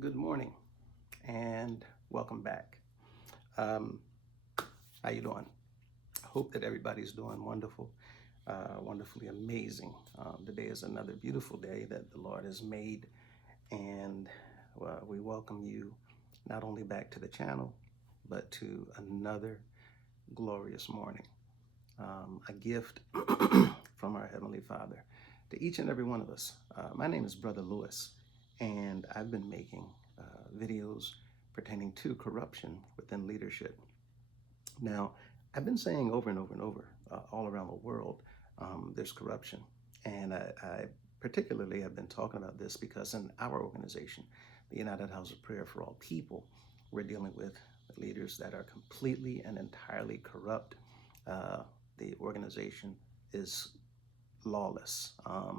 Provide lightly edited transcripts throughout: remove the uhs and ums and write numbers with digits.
Good morning and welcome back. Um, how you doing? I hope that everybody's doing wonderful, wonderfully amazing. Today is another beautiful day that the Lord has made, and we welcome you not only back to the channel, but to another glorious morning. A gift from our Heavenly Father to each and every one of us. My name is Brother Lewis, and I've been making videos pertaining to corruption within leadership. Now, I've been saying over and over and over, all around the world, there's corruption. And I particularly have been talking about this because in our organization, the United House of Prayer for All People, we're dealing with leaders that are completely and entirely corrupt. Uh, the organization is lawless. I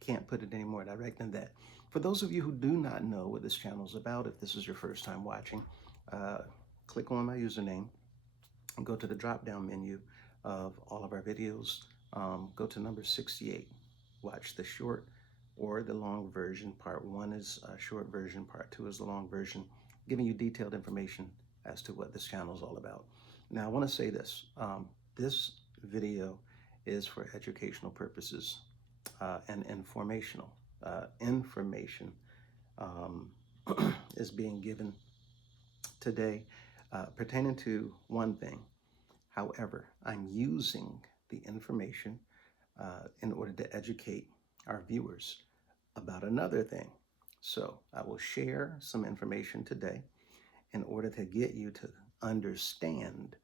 can't put it any more direct than that. For those of you who do not know what this channel is about, if this is your first time watching, uh, click on my username and go to the drop down menu of all of our videos. Go to number 68. Watch the short or the long version. Part one is a short version, part two is the long version, giving you detailed information as to what this channel is all about. Now, I want to say this. This video is for educational purposes and informational. Information um, is being given today pertaining to one thing. However, I'm using the information in order to educate our viewers about another thing. So I will share some information today in order to get you to understand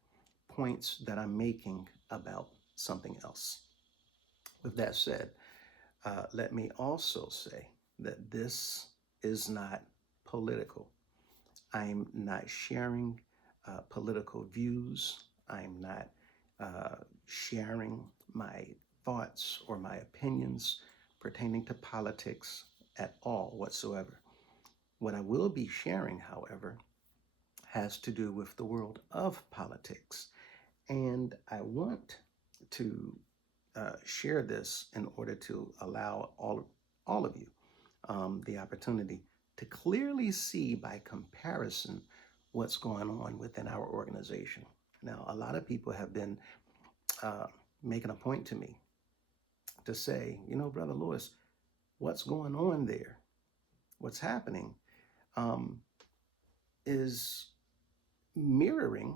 points that I'm making about something else. With that said, let me also say that this is not political. I'm not sharing political views. I'm not sharing my thoughts or my opinions pertaining to politics at all whatsoever. What I will be sharing, however, has to do with the world of politics. And I want to share this in order to allow all of you the opportunity to clearly see by comparison what's going on within our organization. Now, a lot of people have been uh, making a point to me to say, Brother Lewis, what's going on there? What's happening um, is mirroring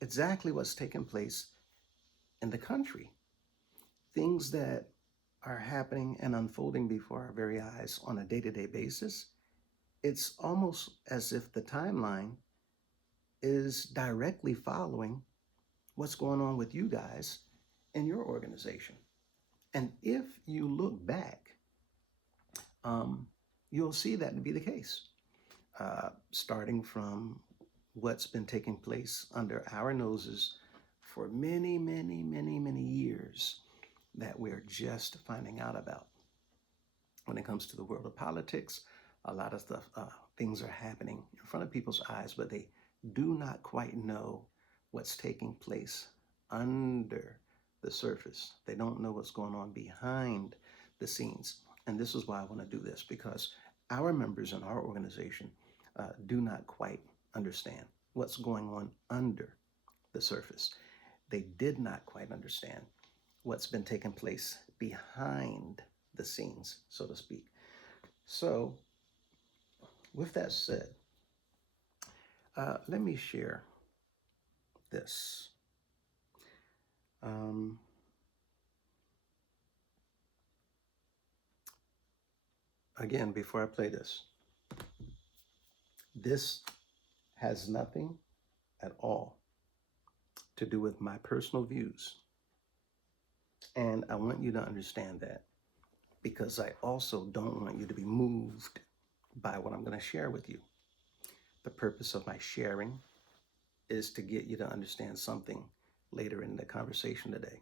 exactly what's taking place in the country. Things that are happening and unfolding before our very eyes on a day to day basis. It's almost as if the timeline is directly following what's going on with you guys in your organization. And if you look back, um, you'll see that to be the case, starting from what's been taking place under our noses for many, many, many, many years that we're just finding out about. When it comes to the world of politics, a lot of stuff, things are happening in front of people's eyes, but they do not quite know what's taking place under the surface. They don't know what's going on behind the scenes. And this is why I want to do this, because our members in our organization do not quite understand what's going on under the surface. They did not quite understand what's been taking place behind the scenes, so to speak. So, with that said, let me share this. Um, Again, before I play this, this has nothing at all to do with my personal views. And I want you to understand that because I also don't want you to be moved by what I'm going to share with you. The purpose of my sharing is to get you to understand something later in the conversation today.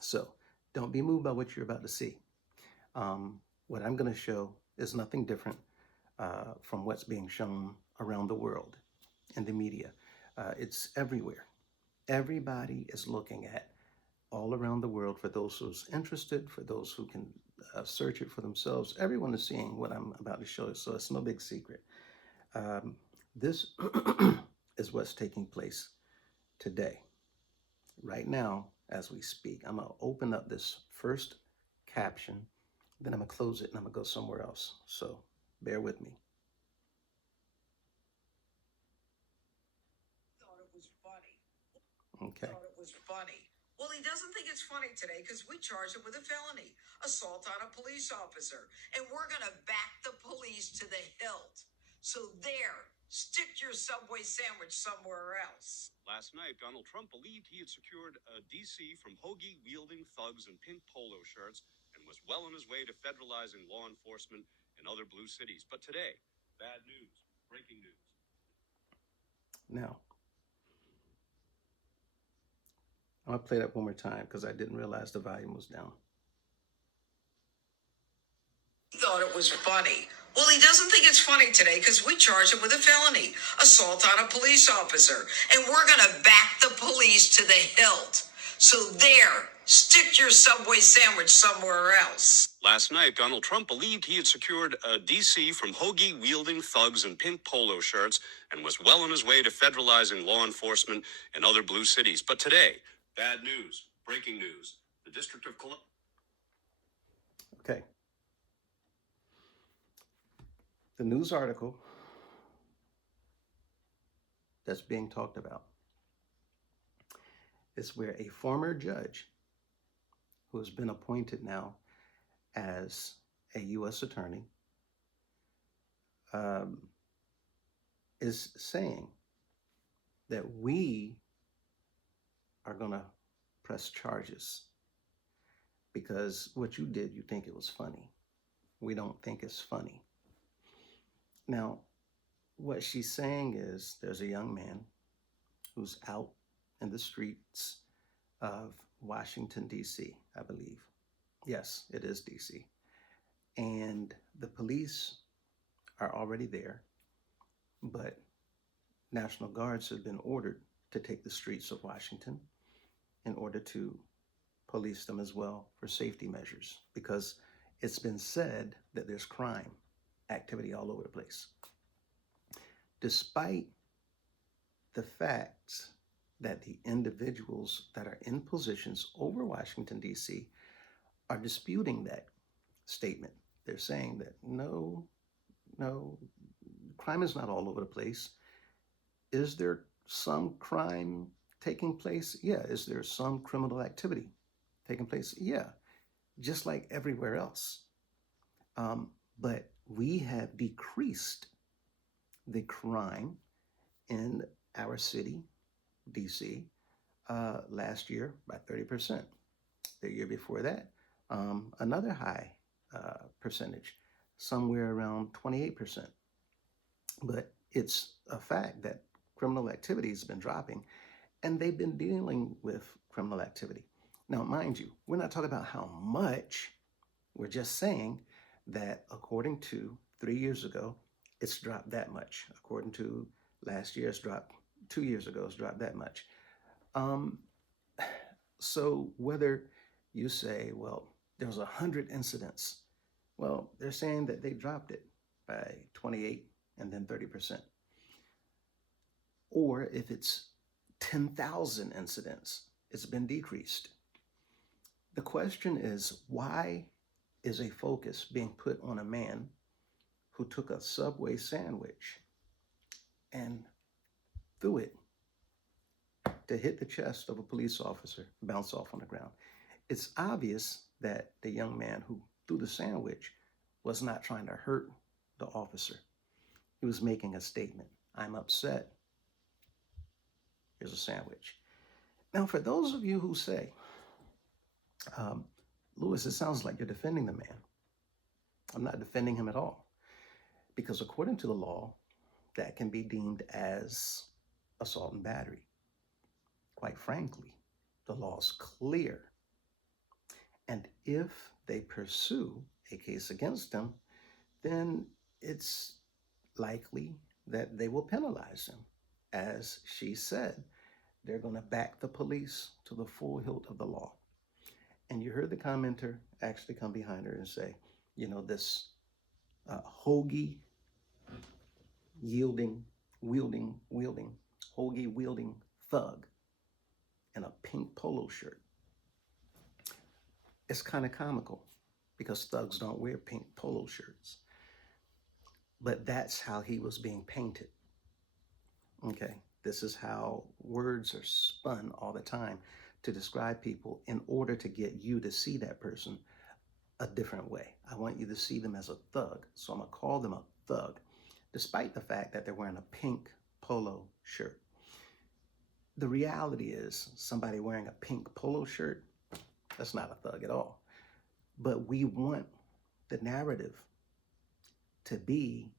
So don't be moved by what you're about to see. What I'm going to show is nothing different from what's being shown around the world in the media. It's everywhere. Everybody is looking at all around the world for those who's interested, for those who can search it for themselves. Everyone is seeing what I'm about to show you, so it's no big secret. This is what's taking place today, right now, as we speak. I'm going to open up this first caption, then I'm going to close it and I'm going to go somewhere else. So bear with me. Thought it was funny. Okay. Thought it was funny. Well, he doesn't think it's funny today because we charged him with a felony, assault on a police officer, and we're going to back the police to the hilt. So there, stick your Subway sandwich somewhere else. Last night, Donald Trump believed he had secured a D.C. from hoagie-wielding thugs in pink polo shirts and was well on his way to federalizing law enforcement in other blue cities. But today, bad news, breaking news. Now, I'm going to play that one more time because I didn't realize the volume was down. He thought it was funny. Well, he doesn't think it's funny today because we charged him with a felony, assault on a police officer, and we're going to back the police to the hilt. So there, stick your Subway sandwich somewhere else. Last night, Donald Trump believed he had secured a D.C. from hoagie-wielding thugs in pink polo shirts and was well on his way to federalizing law enforcement in other blue cities. But today, bad news, breaking news. The District of Columbia. Okay. The news article that's being talked about is where a former judge who has been appointed now as a U.S. attorney is saying that we are going to press charges because what you did, you think it was funny. We don't think it's funny. Now, what she's saying is there's a young man who's out in the streets of Washington, D.C., I believe. Yes, it is D.C. And the police are already there, but National Guards have been ordered to take the streets of Washington in order to police them as well for safety measures, because it's been said that there's crime activity all over the place. Despite the fact that the individuals that are in positions over Washington, D.C. are disputing that statement. They're saying that no, crime is not all over the place. Is there some crime taking place? Yeah. Is there some criminal activity taking place? Yeah. Just like everywhere else. But we have decreased the crime in our city, DC, last year by 30%. The year before that, another high percentage, somewhere around 28%. But it's a fact that criminal activity has been dropping, and they've been dealing with criminal activity. Now, mind you, we're not talking about how much. We're just saying that according to 3 years ago, it's dropped that much. According to last year, it's dropped 2 years ago, it's dropped that much. So whether you say, well, there was 100 incidents, well, they're saying that they dropped it by 28 and then 30%. Or if it's 10,000 incidents, it's been decreased. The question is, why is a focus being put on a man who took a Subway sandwich and threw it to hit the chest of a police officer, bounce off on the ground? It's obvious that the young man who threw the sandwich was not trying to hurt the officer. He was making a statement. I'm upset. Here's a sandwich. Now, for those of you who say, Lewis, it sounds like you're defending the man. I'm not defending him at all. Because according to the law, that can be deemed as assault and battery. Quite frankly, the law's clear. And if they pursue a case against him, then it's likely that they will penalize him. As she said, they're going to back the police to the full hilt of the law. And you heard the commenter actually come behind her and say, this hoagie wielding thug in a pink polo shirt. It's kind of comical because thugs don't wear pink polo shirts. But that's how he was being painted. Okay, this is how words are spun all the time to describe people in order to get you to see that person a different way. I want you to see them as a thug, so I'm gonna call them a thug, despite the fact that they're wearing a pink polo shirt. The reality is somebody wearing a pink polo shirt, that's not a thug at all. But we want the narrative to be,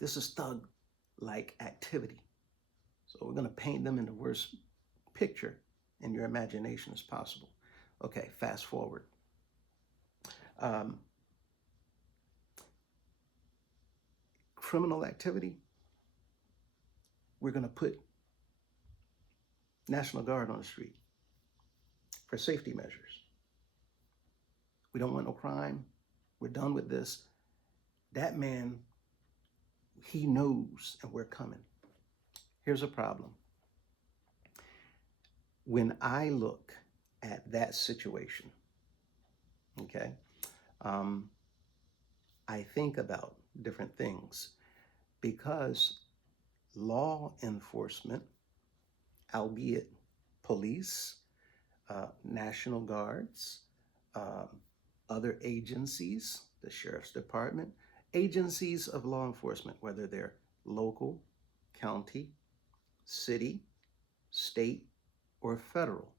this is thug-like activity. So we're going to paint them in the worst picture in your imagination as possible. Okay, fast forward. Criminal activity, we're going to put National Guard on the street for safety measures. We don't want no crime. We're done with this. That man, he knows, and we're coming. Here's a problem. When I look at that situation, okay, I think about different things because law enforcement, albeit police, National Guards, other agencies, the Sheriff's Department, agencies of law enforcement, whether they're local, county, city, state, or federal,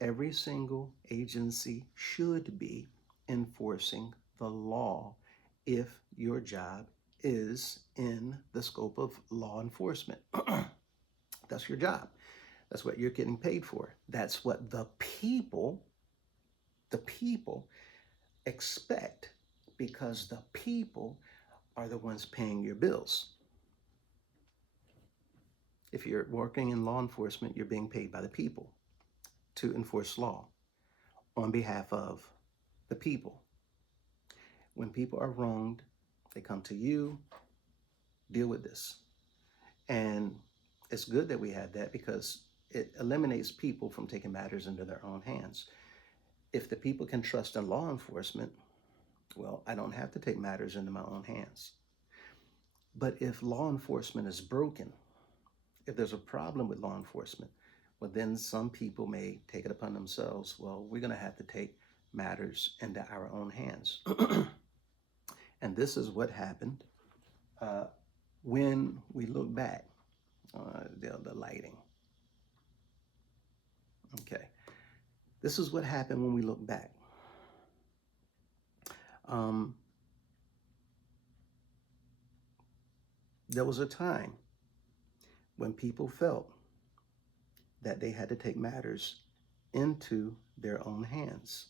every single agency should be enforcing the law if your job is in the scope of law enforcement. That's your job. That's what you're getting paid for. That's what the people expect, because the people are the ones paying your bills. If you're working in law enforcement, you're being paid by the people to enforce law on behalf of the people. When people are wronged, they come to you, deal with this. And it's good that we have that because it eliminates people from taking matters into their own hands. If the people can trust in law enforcement, well, I don't have to take matters into my own hands. But if law enforcement is broken, if there's a problem with law enforcement, well, then some people may take it upon themselves. Well, we're going to have to take matters into our own hands. And this is what happened when we look back. The lighting. Okay. This is what happened when we look back. There was a time when people felt that they had to take matters into their own hands.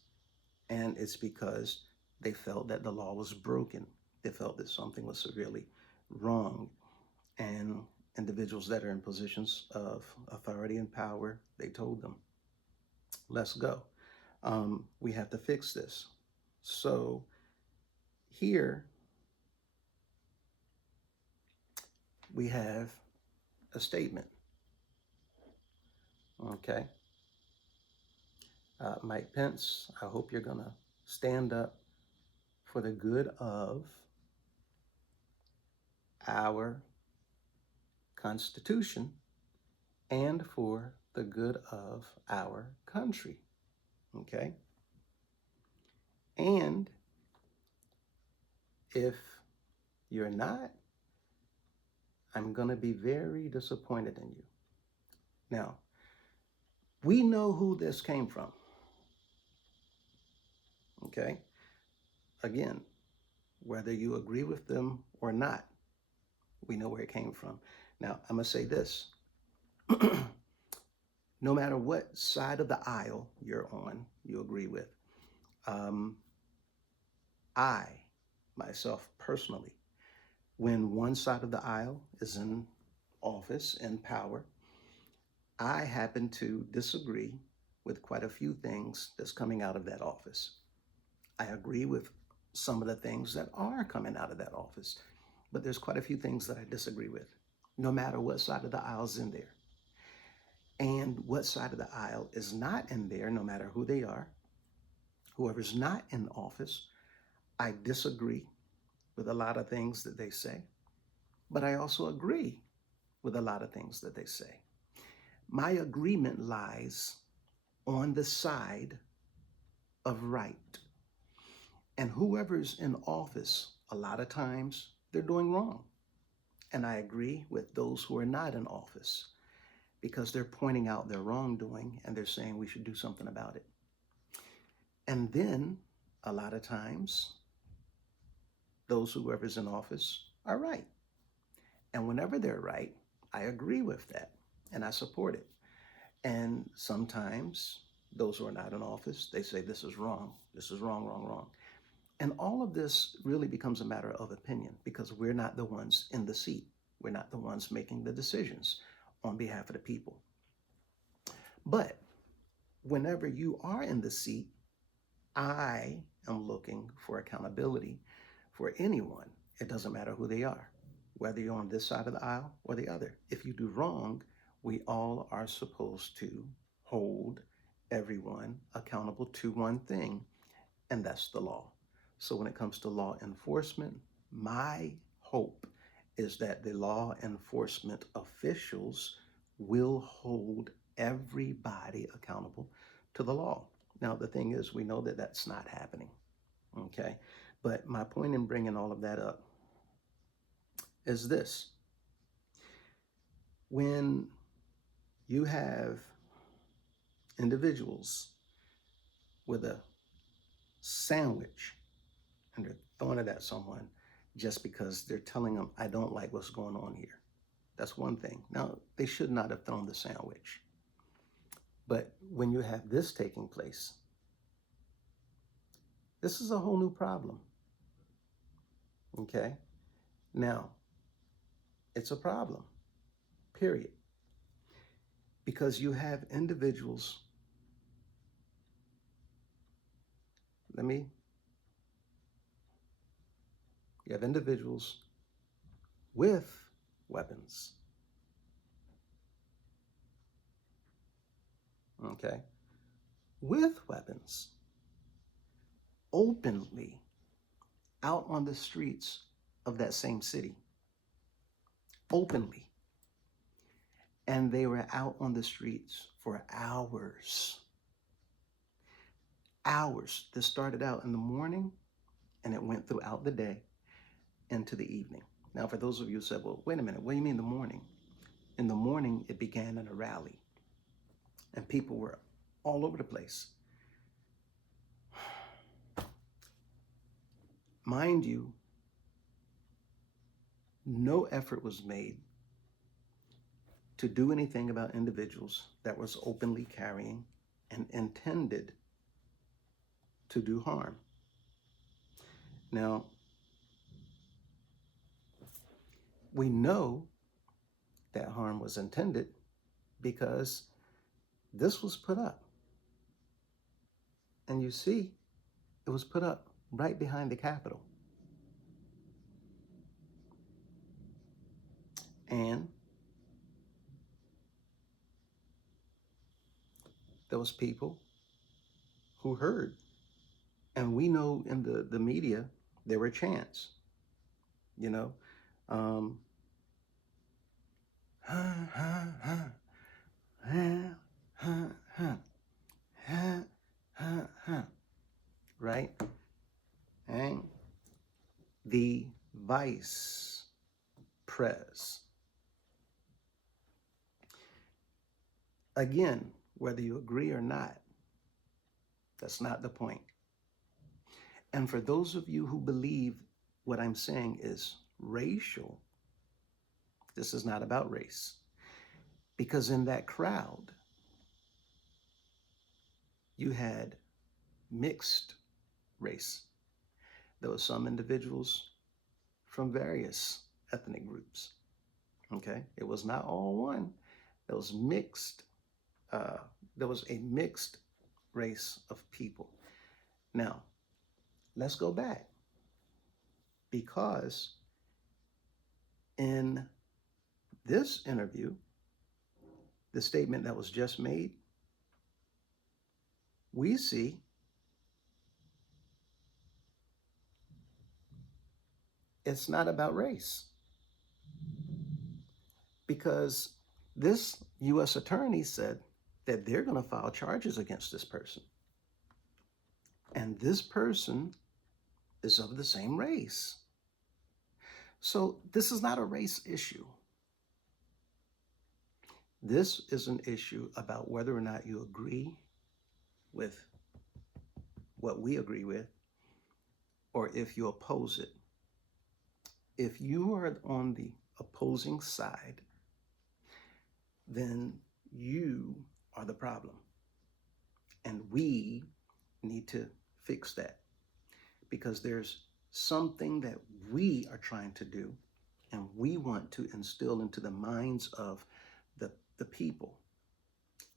And it's because they felt that the law was broken. They felt that something was severely wrong. And individuals that are in positions of authority and power, they told them, let's go. We have to fix this. So here we have a statement. Okay. Mike Pence, I hope you're going to stand up for the good of our Constitution and for the good of our country. Okay? And if you're not, I'm going to be very disappointed in you. Now, we know who this came from. Okay? Again, whether you agree with them or not, we know where it came from. Now, I'm going to say this. No matter what side of the aisle you're on, you agree with, I, myself personally, when one side of the aisle is in office, in power, I happen to disagree with quite a few things that's coming out of that office. I agree with some of the things that are coming out of that office, but there's quite a few things that I disagree with, no matter what side of the aisle's in there. And what side of the aisle is not in there, no matter who they are, whoever's not in office, I disagree with a lot of things that they say, but I also agree with a lot of things that they say. My agreement lies on the side of right. And whoever's in office, a lot of times they're doing wrong. And I agree with those who are not in office because they're pointing out their wrongdoing and they're saying we should do something about it. And then a lot of times, whoever's in office are right. And whenever they're right, I agree with that and I support it. And sometimes those who are not in office, they say this is wrong, wrong, wrong. And all of this really becomes a matter of opinion because we're not the ones in the seat. We're not the ones making the decisions on behalf of the people. But whenever you are in the seat, I am looking for accountability for anyone. It doesn't matter who they are, whether you're on this side of the aisle or the other. If you do wrong, we all are supposed to hold everyone accountable to one thing, and that's the law. So when it comes to law enforcement, my hope is that the law enforcement officials will hold everybody accountable to the law. Now, the thing is, we know that that's not happening, okay? But my point in bringing all of that up is this. When you have individuals with a sandwich and they're throwing it at someone just because they're telling them, I don't like what's going on here. That's one thing. Now, they should not have thrown the sandwich. But when you have this taking place, this is a whole new problem. Okay? Now, it's a problem, period. Because you have individuals, you have individuals with weapons. Okay? With weapons, openly out on the streets of that same city. Openly. And they were out on the streets for hours. Hours. This started out in the morning and it went throughout the day into the evening. Now, for those of you who said, well, wait a minute, what do you mean the morning? In the morning, it began in a rally and people were all over the place. Mind you, no effort was made to do anything about individuals that was openly carrying and intended to do harm. Now, we know that harm was intended because this was put up. And you see, it was put up right behind the Capitol. And there was people who heard. And we know in the media, there were chants, you know, right? And the vice pres. Again, whether you agree or not, that's not the point. And for those of you who believe what I'm saying is racial, this is not about race. Because in that crowd, you had mixed race. There were some individuals from various ethnic groups, okay? It was not all one. There was mixed there was a mixed race of people. Now, let's go back, because in this interview, the statement that was just made, we see it's not about race, because this U.S. attorney said that they're going to file charges against this person. And this person is of the same race. So this is not a race issue. This is an issue about whether or not you agree with what we agree with, or if you oppose it. If you are on the opposing side, then you are the problem. And we need to fix that, because there's something that we are trying to do, and we want to instill into the minds of the people.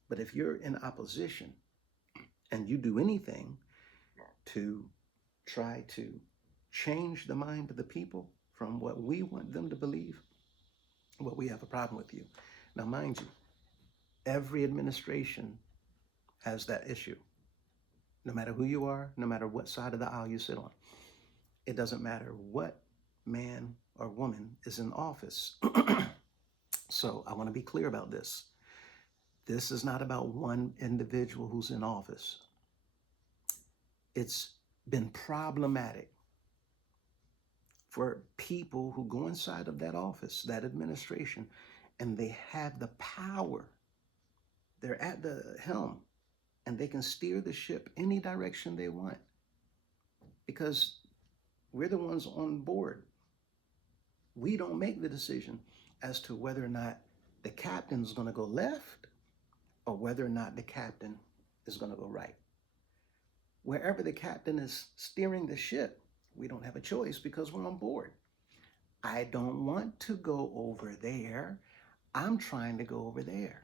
But if you're in opposition and you do anything to try to change the mind of the people from what we want them to believe, well, we have a problem with you. Now, mind you, every administration has that issue. No matter who you are, no matter what side of the aisle you sit on. It doesn't matter what man or woman is in office. So I want to be clear about this. This is not about one individual who's in office. It's been problematic for people who go inside of that office, that administration, and they have the power. They're at the helm, and they can steer the ship any direction they want, because we're the ones on board. We don't make the decision as to whether or not the captain's going to go left or whether or not the captain is going to go right. Wherever the captain is steering the ship, we don't have a choice because we're on board. I don't want to go over there. I'm trying to go over there.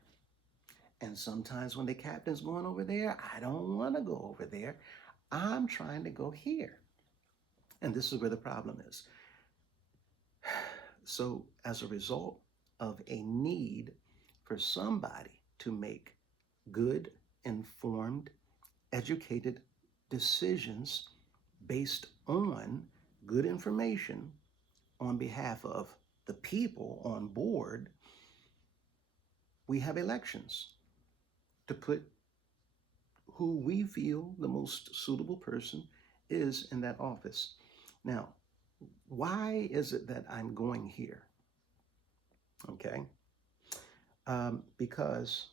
And sometimes when the captain's going over there, I don't want to go over there. I'm trying to go here. And this is where the problem is. So as a result of a need for somebody to make good, informed, educated decisions based on good information on behalf of the people on board, we have elections to put who we feel the most suitable person is in that office. Now, why is it that I'm going here? Okay, because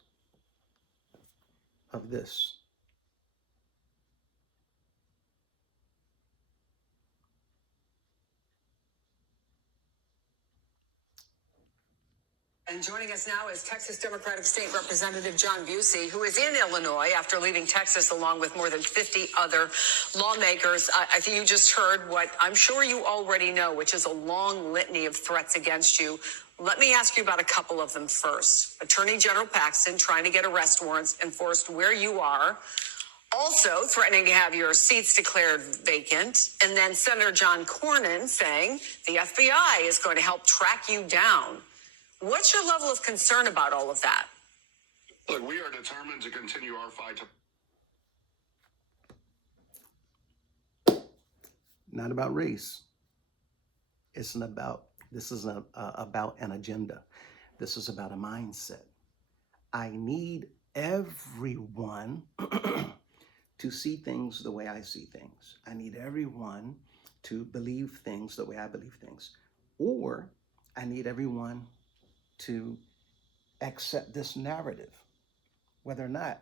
of this. And joining us now is Texas Democratic State Representative John Busey, who is in Illinois after leaving Texas along with more than 50 other lawmakers. I think you just heard what I'm sure you already know, which is a long litany of threats against you. Let me ask you about a couple of them first. Attorney General Paxton trying to get arrest warrants enforced where you are, also threatening to have your seats declared vacant, and then Senator John Cornyn saying the FBI is going to help track you down. What's your level of concern about all of that? Look, we are determined to continue our fight to... Not about race. This is about an agenda. This is about a mindset. I need everyone to see things the way I see things. I need everyone to believe things the way I believe things. Or I need everyone to accept this narrative, whether or not,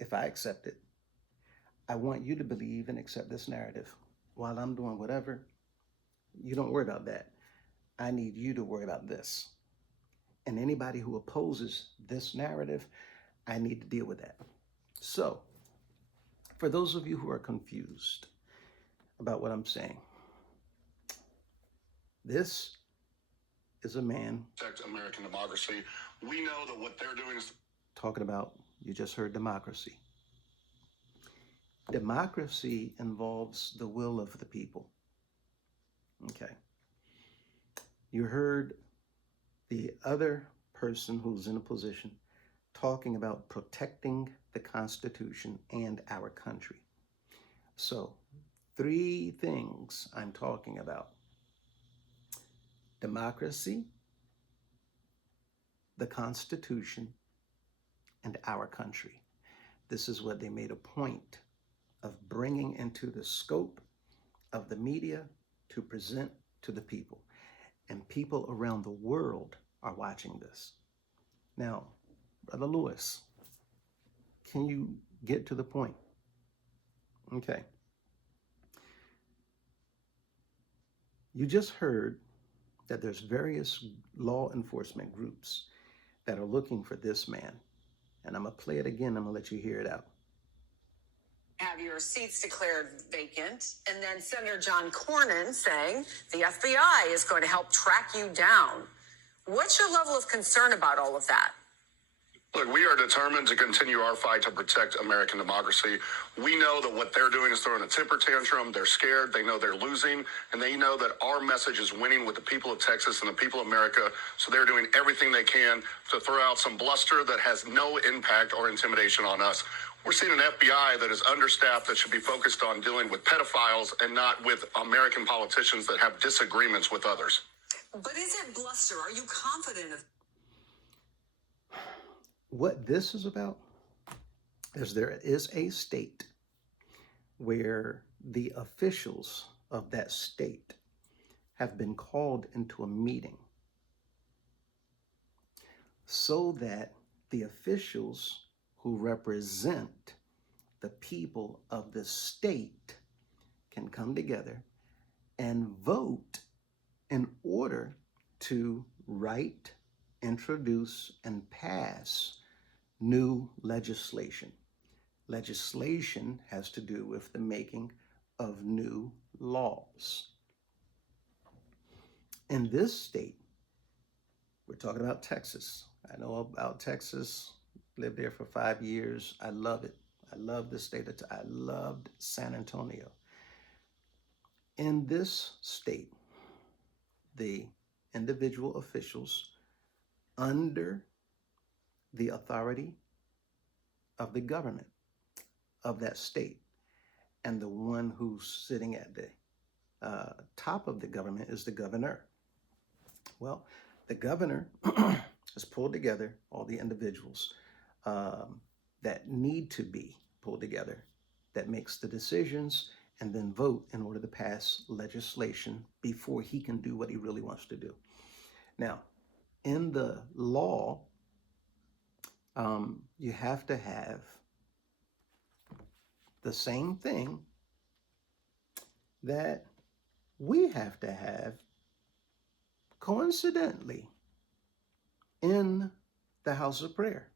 if I accept it, I want you to believe and accept this narrative. While I'm doing whatever, you don't worry about that. I need you to worry about this. And anybody who opposes this narrative, I need to deal with that. So, for those of you who are confused about what I'm saying, this is a man. Protect American democracy. We know that what they're doing is talking about, you just heard democracy. Democracy involves the will of the people. Okay. You heard the other person who's in a position talking about protecting the Constitution and our country. So, 3 things I'm talking about: democracy, the Constitution, and our country. This is what they made a point of bringing into the scope of the media to present to the people. And people around the world are watching this. Now, Brother Lewis, can you get to the point? Okay. You just heard that there's various law enforcement groups that are looking for this man. And I'm going to play it again. I'm going to let you hear it out. Have your seats declared vacant. And then Senator John Cornyn saying the FBI is going to help track you down. What's your level of concern about all of that? Look, we are determined to continue our fight to protect American democracy. We know that what they're doing is throwing a temper tantrum. They're scared. They know they're losing. And they know that our message is winning with the people of Texas and the people of America. So they're doing everything they can to throw out some bluster that has no impact or intimidation on us. We're seeing an FBI that is understaffed, that should be focused on dealing with pedophiles and not with American politicians that have disagreements with others. But is it bluster? Are you confident of? What this is about is there is a state where the officials of that state have been called into a meeting so that the officials who represent the people of the state can come together and vote in order to write, introduce, and pass new legislation. Legislation has to do with the making of new laws. In this state, we're talking about Texas. I know about Texas, lived there for 5 years. I love it. I love the state. I loved San Antonio. In this state, the individual officials under the authority of the government of that state, and the one who's sitting at the top of the government is the governor. Well, the governor has pulled together all the individuals that need to be pulled together, that makes the decisions and then vote in order to pass legislation before he can do what he really wants to do. Now, in the law, you have to have the same thing that we have to have, coincidentally, in the house of prayer.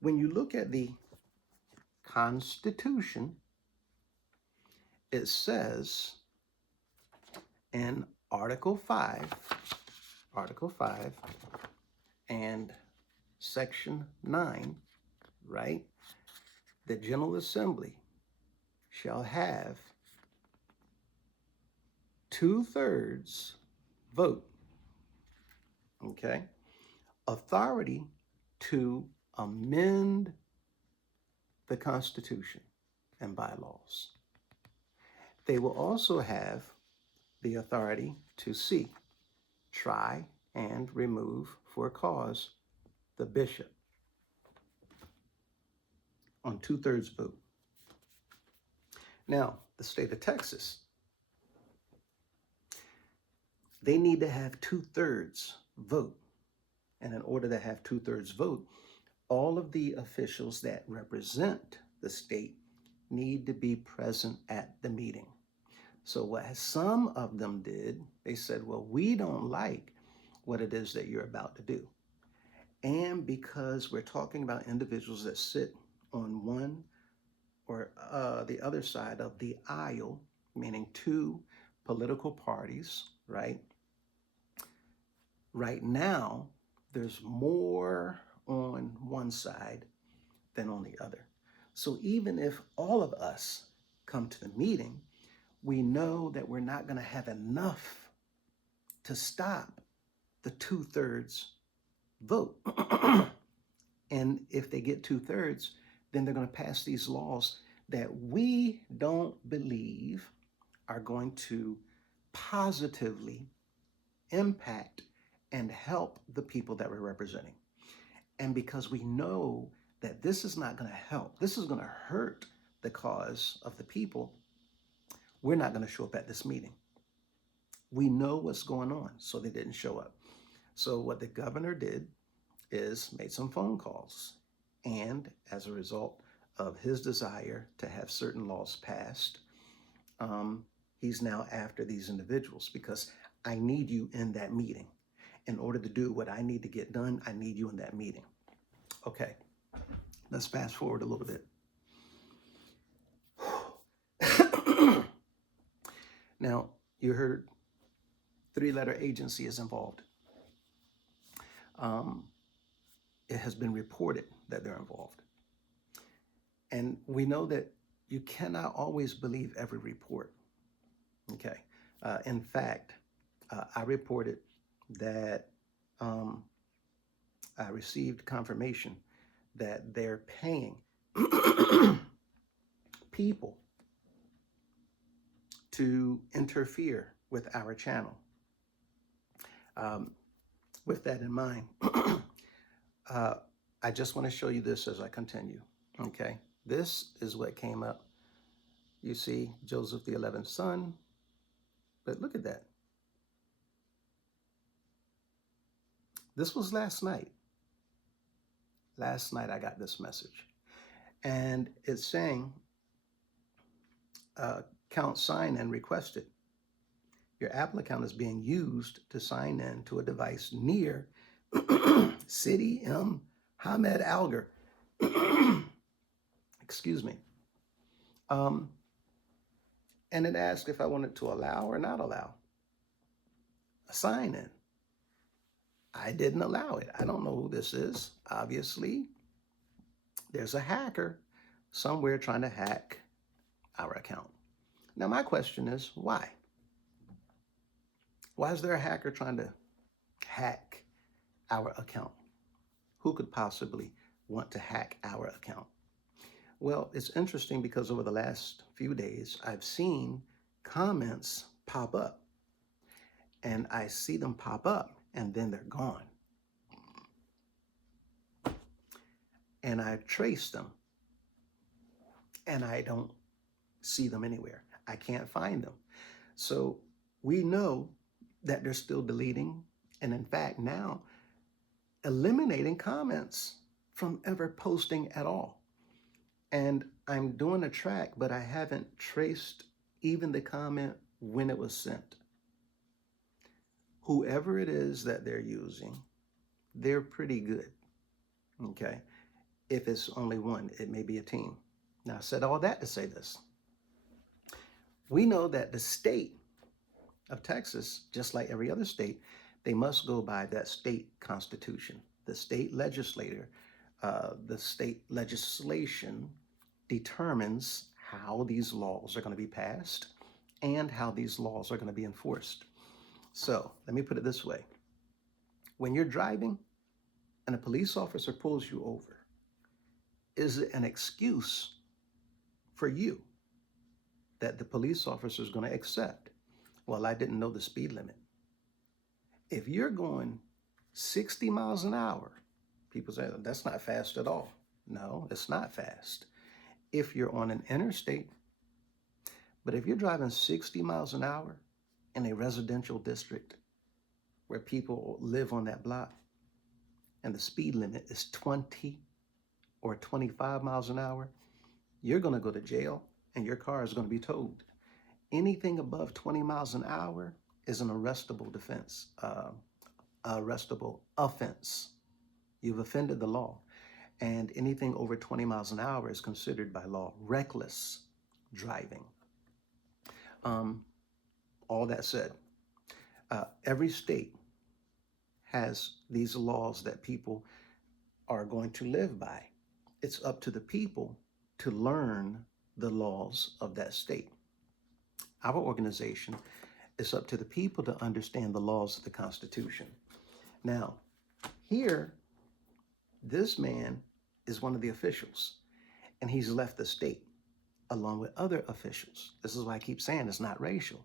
When you look at the Constitution, it says in Article 5 and Section 9, right? The General Assembly shall have 2/3 vote, okay? Authority to amend the Constitution and bylaws. They will also have the authority to see, try, and remove for a cause the bishop on 2/3 vote. Now, the state of Texas, they need to have 2/3 vote. And in order to have 2/3 vote, all of the officials that represent the state need to be present at the meeting. So what some of them did, they said, well, we don't like what it is that you're about to do. And because we're talking about individuals that sit on one or the other side of the aisle, meaning 2 political parties, right? Right now, there's more on one side than on the other. So even if all of us come to the meeting, we know that we're not going to have enough to stop the 2/3 vote. And if they get 2/3, then they're going to pass these laws that we don't believe are going to positively impact and help the people that we're representing. And because we know that this is not going to help, this is going to hurt the cause of the people, we're not going to show up at this meeting. We know what's going on, so they didn't show up. So what the governor did is made some phone calls. And as a result of his desire to have certain laws passed, he's now after these individuals because I need you in that meeting. In order to do what I need to get done, I need you in that meeting. Okay, let's fast forward a little bit. Now, you heard 3-letter agency is involved. It has been reported that they're involved. And we know that you cannot always believe every report. Okay. In fact, I reported that I received confirmation that they're paying people to interfere with our channel. With that in mind, I just want to show you this as I continue. Okay, this is what came up. You see Joseph the 11th son, but look at that. This was last night. Last night I got this message, and it's saying, count sign and requested. Your Apple account is being used to sign in to a device near City M. Hamed Alger. Excuse me. And it asked if I wanted to allow or not allow a sign in. I didn't allow it. I don't know who this is. Obviously, there's a hacker somewhere trying to hack our account. Now, my question is, why? Why is there a hacker trying to hack our account? Who could possibly want to hack our account? Well, it's interesting because over the last few days, I've seen comments pop up. And I see them pop up, and then they're gone. And I trace them, and I don't see them anywhere. I can't find them. So we know that they're still deleting, and in fact now eliminating comments from ever posting at all. And I'm doing a track, but I haven't traced even the comment when it was sent. Whoever it is that they're using, they're pretty good, okay? If it's only one, it may be a team. Now, I said all that to say this. We know that the state of Texas, just like every other state, they must go by that state constitution. The state legislature, the state legislation determines how these laws are going to be passed and how these laws are going to be enforced. So let me put it this way. When you're driving and a police officer pulls you over, is it an excuse for you that the police officer is going to accept? Well, I didn't know the speed limit. If you're going 60 miles an hour, people say, that's not fast at all. No, it's not fast. If you're on an interstate, but if you're driving 60 miles an hour in a residential district where people live on that block and the speed limit is 20 or 25 miles an hour, you're going to go to jail and your car is going to be towed. Anything above 20 miles an hour is an arrestable offense. You've offended the law. And anything over 20 miles an hour is considered by law reckless driving. All that said, every state has these laws that people are going to live by. It's up to the people to learn the laws of that state. Our organization, it's up to the people to understand the laws of the Constitution. Now, here, this man is one of the officials, and he's left the state along with other officials. This is why I keep saying it's not racial.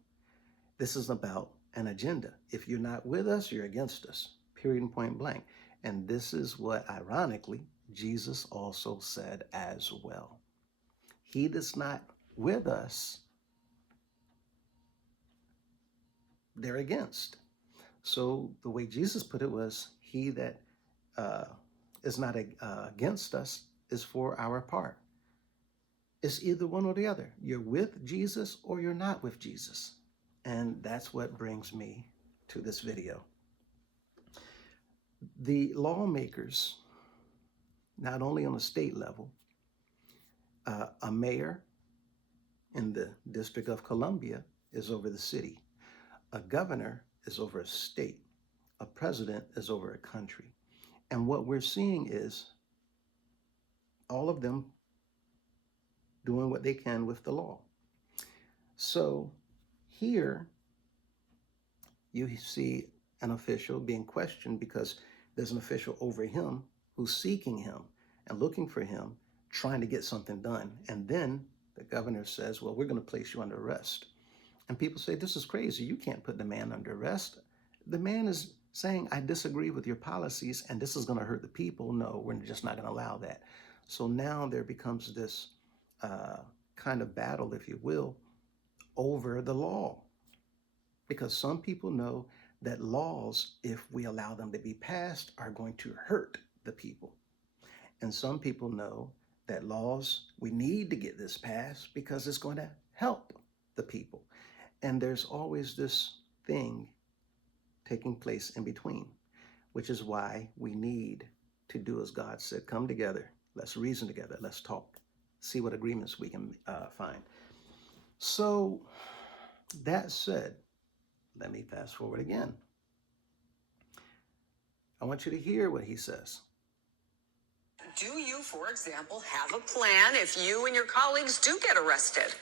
This is about an agenda. If you're not with us, you're against us, period and point blank. And this is what, ironically, Jesus also said as well. He that's not with us, they're against. So the way Jesus put it was, he that is not against us is for our part. It's either one or the other. You're with Jesus or you're not with Jesus. And that's what brings me to this video. The lawmakers, not only on the state level, a mayor in the District of Columbia is over the city. A governor is over a state. A president is over a country. And what we're seeing is all of them doing what they can with the law. So here you see an official being questioned because there's an official over him who's seeking him and looking for him, trying to get something done. And then the governor says, well, we're going to place you under arrest. And people say, this is crazy. You can't put the man under arrest. The man is saying, I disagree with your policies and this is going to hurt the people. No, we're just not going to allow that. So now there becomes this kind of battle, if you will, over the law. Because some people know that laws, if we allow them to be passed, are going to hurt the people. And some people know that laws, we need to get this passed because it's going to help the people. And there's always this thing taking place in between, which is why we need to do as God said, come together, let's reason together, let's talk, see what agreements we can find. So that said, let me fast forward again. I want you to hear what he says. Do you, for example, have a plan if you and your colleagues do get arrested?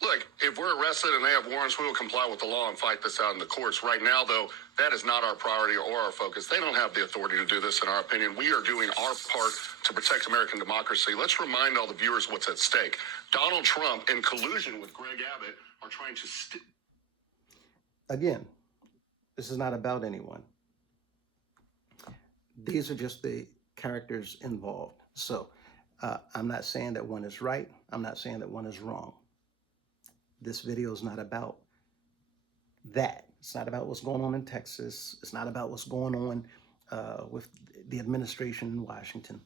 Look, if we're arrested and they have warrants, we will comply with the law and fight this out in the courts. Right now, though, that is not our priority or our focus. They don't have the authority to do this, in our opinion. We are doing our part to protect American democracy. Let's remind all the viewers what's at stake. Donald Trump, in collusion with Greg Abbott, are trying to... Again, this is not about anyone. These are just the characters involved. So I'm not saying that one is right. I'm not saying that one is wrong. This video is not about that. It's not about what's going on in Texas. It's not about what's going on with the administration in Washington.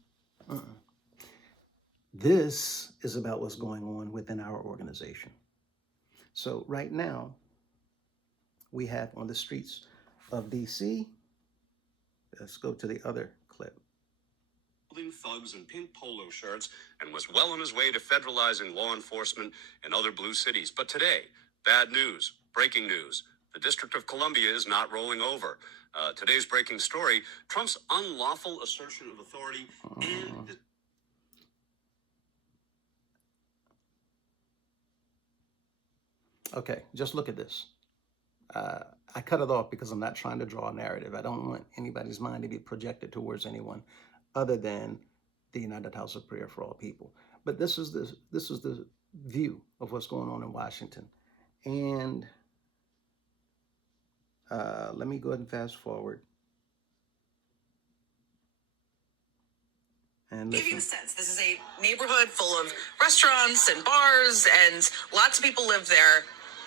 This is about what's going on within our organization. So right now, we have on the streets of DC, let's go to the other clip. Thugs in pink polo shirts and was well on his way to federalizing law enforcement in other blue cities. But today, bad news, breaking news. The District of Columbia is not rolling over. Today's breaking story, Trump's unlawful assertion of authority and... Okay, just look at this. I cut it off because I'm not trying to draw a narrative. I don't want anybody's mind to be projected towards anyone other than the United House of Prayer for All People. But this is the view of what's going on in Washington. And let me go ahead and fast forward. And Give you a sense, this is a neighborhood full of restaurants and bars, and lots of people live there.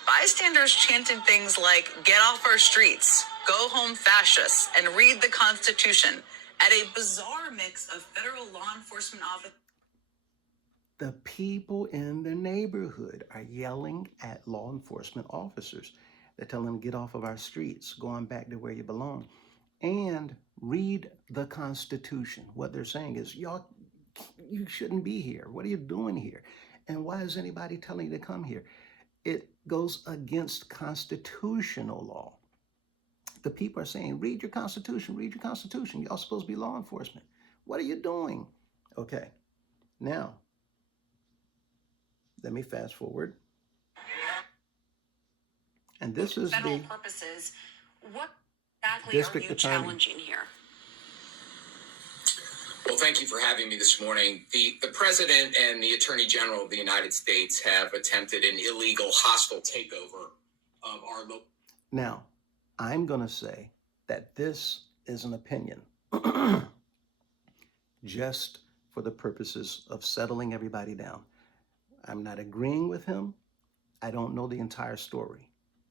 Bystanders chanted things like, get off our streets, go home fascists, and read the Constitution at a bizarre mix of federal law enforcement officers. The people in the neighborhood are yelling at law enforcement officers. They're telling them, get off of our streets, go on back to where you belong, and read the Constitution. What they're saying is, y'all, you shouldn't be here. What are you doing here? And why is anybody telling you to come here? It goes against constitutional law. The people are saying, read your Constitution, read your Constitution. Y'all supposed to be law enforcement. What are you doing? Okay, now let me fast forward. And this is federal the purposes. What exactly are district you attorney. challenging here? Well, thank you for having me this morning. The President and the Attorney General of the United States have attempted an illegal, hostile takeover of our local. Now, I'm going to say that this is an opinion just for the purposes of settling everybody down. I'm not agreeing with him. I don't know the entire story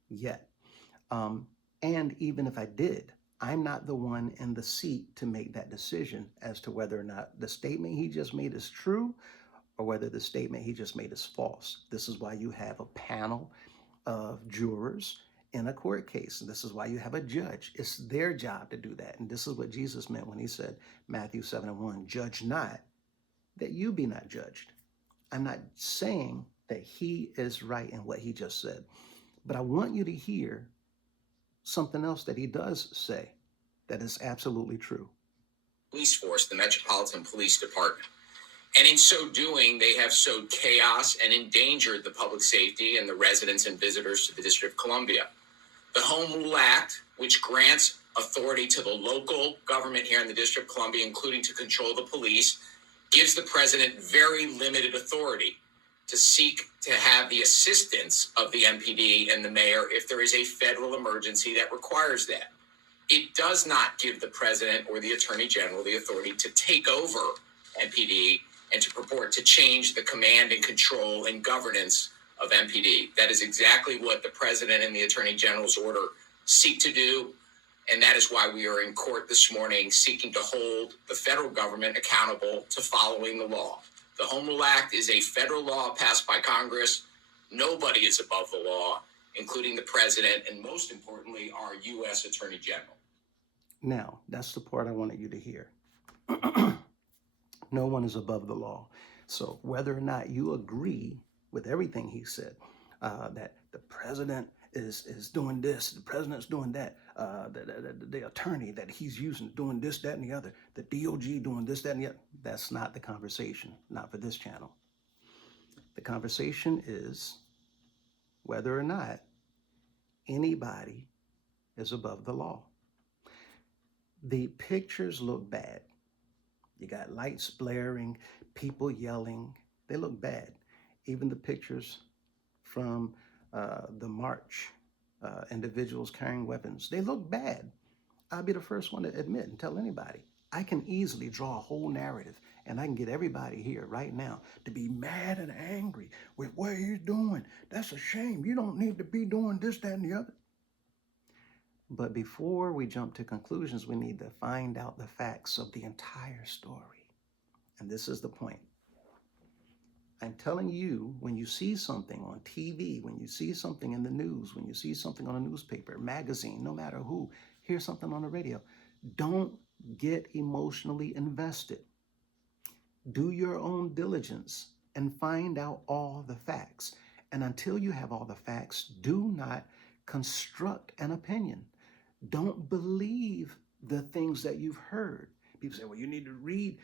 yet. And even if I did, I'm not the one in the seat to make that decision as to whether or not the statement he just made is true or whether the statement he just made is false. This is why you have a panel of jurors in a court case. And this is why you have a judge. It's their job to do that. And this is what Jesus meant when he said, Matthew 7:1, judge not that you be not judged. I'm not saying that he is right in what he just said, but I want you to hear something else that he does say that is absolutely true. Police force, the Metropolitan Police Department. And in so doing, they have sowed chaos and endangered the public safety and the residents and visitors to the District of Columbia. The Home Rule Act, which grants authority to the local government here in the District of Columbia, including to control the police, gives the president very limited authority to seek to have the assistance of the MPD and the mayor if there is a federal emergency that requires that. It does not give the president or the attorney general the authority to take over MPD and to purport to change the command and control and governance of MPD. That is exactly what the president and the attorney general's order seek to do. And that is why we are in court this morning seeking to hold the federal government accountable to following the law. The Home Rule Act is a federal law passed by Congress. Nobody is above the law, including the president and, most importantly, our U.S. Attorney General. Now, that's the part I wanted you to hear. No one is above the law. So whether or not you agree with everything he said, that the president is doing this, the president's doing that, the attorney that he's using doing this, that, and the other, the DOJ doing this, that, and the other. That's not the conversation, not for this channel. The conversation is whether or not anybody is above the law. The pictures look bad. You got lights blaring, people yelling. They look bad. Even the pictures from the march, individuals carrying weapons, they look bad. I'll be the first one to admit and tell anybody. I can easily draw a whole narrative and I can get everybody here right now to be mad and angry with what he's doing. That's a shame. You don't need to be doing this, that, and the other. But before we jump to conclusions, we need to find out the facts of the entire story. And this is the point. I'm telling you, when you see something on TV, when you see something in the news, when you see something on a newspaper, magazine, no matter who, hear something on the radio, don't get emotionally invested. Do your own diligence and find out all the facts. And until you have all the facts, do not construct an opinion. Don't believe the things that you've heard. People say, well, you need to read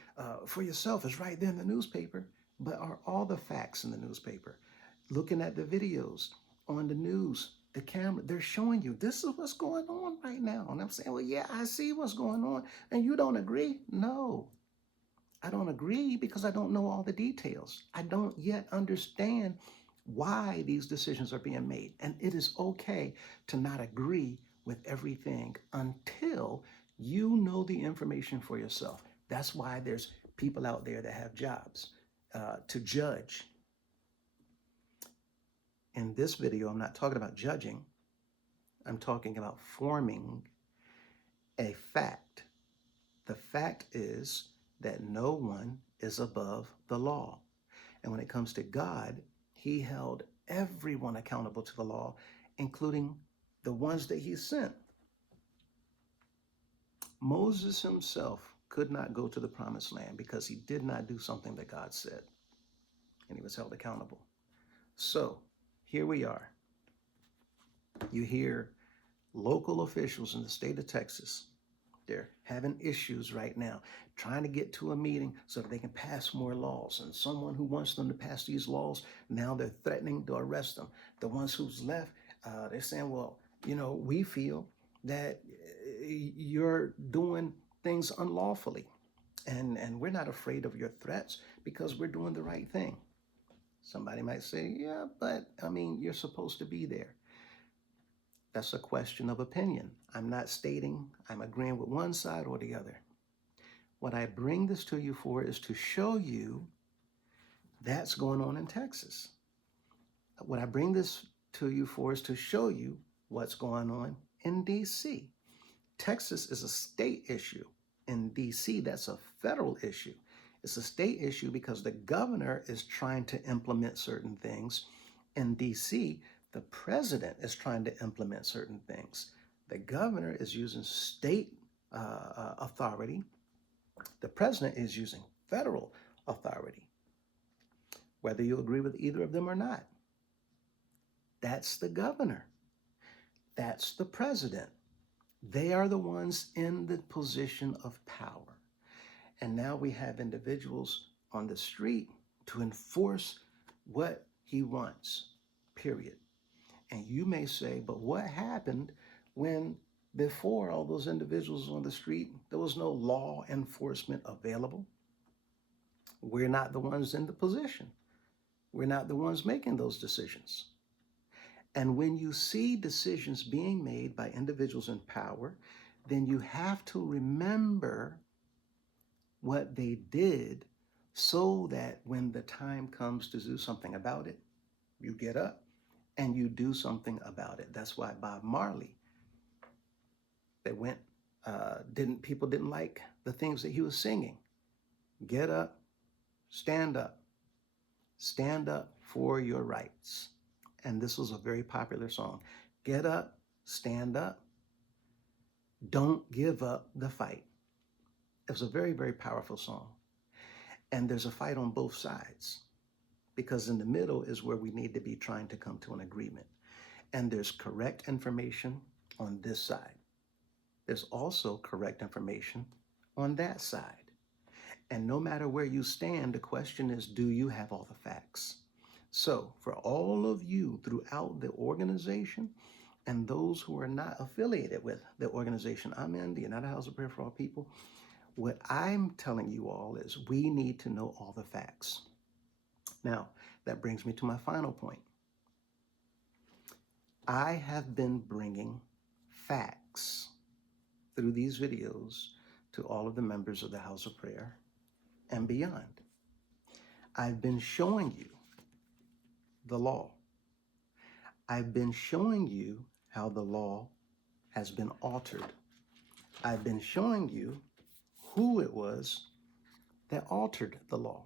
for yourself. It's right there in the newspaper. But are all the facts in the newspaper? Looking at the videos on the news, the camera, they're showing you this is what's going on right now. And I'm saying, well, yeah, I see what's going on. And you don't agree? No, I don't agree because I don't know all the details. I don't yet understand why these decisions are being made. And it is okay to not agree with everything until you know the information for yourself. That's why there's people out there that have jobs to judge. In this video, I'm not talking about judging. I'm talking about forming a fact. The fact is that no one is above the law. And when it comes to God, he held everyone accountable to the law, including the ones that he sent. Moses himself could not go to the promised land because he did not do something that God said, and he was held accountable. So here we are. You hear local officials in the state of Texas They're having issues right now, trying to get to a meeting so that they can pass more laws. And someone who wants them to pass these laws, now they're threatening to arrest them. The ones who's left, they're saying, well, we feel that you're doing things unlawfully. And we're not afraid of your threats because we're doing the right thing. Somebody might say, yeah, but I mean, you're supposed to be there. That's a question of opinion. I'm not stating I'm agreeing with one side or the other. What I bring this to you for is to show you that's going on in Texas. What I bring this to you for is to show you what's going on in DC. Texas is a state issue. In DC, that's a federal issue. It's a state issue because the governor is trying to implement certain things. In DC, the president is trying to implement certain things. The governor is using state authority. The president is using federal authority. Whether you agree with either of them or not, that's the governor. That's the president. They are the ones in the position of power. And now we have individuals on the street to enforce what he wants, period. And you may say, but what happened when before all those individuals on the street, there was no law enforcement available? We're not the ones in the position. We're not the ones making those decisions. And when you see decisions being made by individuals in power, then you have to remember what they did so that when the time comes to do something about it, you get up and you do something about it. That's why Bob Marley, people didn't like the things that he was singing. Get up, stand up for your rights. And this was a very popular song. Get up, stand up, don't give up the fight. It was a very, very powerful song. And there's a fight on both sides because in the middle is where we need to be trying to come to an agreement. And there's correct information on this side. There's also correct information on that side. And no matter where you stand, the question is, do you have all the facts? So for all of you throughout the organization and those who are not affiliated with the organization I'm in, the United House of Prayer for All People, what I'm telling you all is we need to know all the facts. Now, that brings me to my final point. I have been bringing facts through these videos to all of the members of the House of Prayer and beyond. I've been showing you the law. I've been showing you how the law has been altered. I've been showing you who it was that altered the law.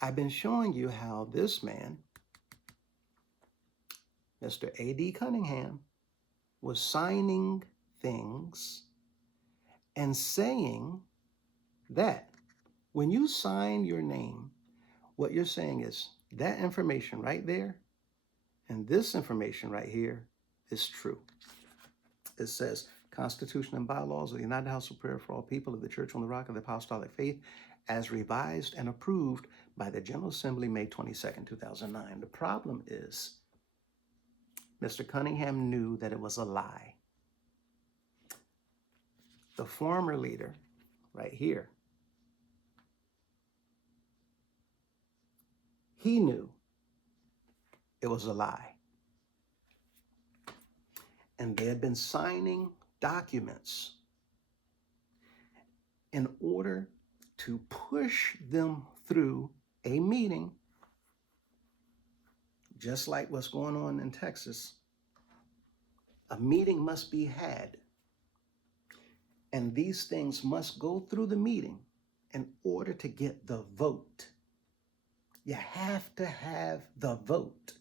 I've been showing you how this man, Mr. A.D. Cunningham, was signing things and saying that when you sign your name, what you're saying is that information right there and this information right here is true. It says, Constitution and bylaws of the United House of Prayer for All People of the Church on the Rock of the Apostolic Faith, as revised and approved by the General Assembly, May 22nd, 2009. The problem is, Mr. Cunningham knew that it was a lie. The former leader, right here, he knew it was a lie. And they had been signing documents in order to push them through a meeting, just like what's going on in Texas. A meeting must be had, and these things must go through the meeting in order to get the vote. You have to have the vote.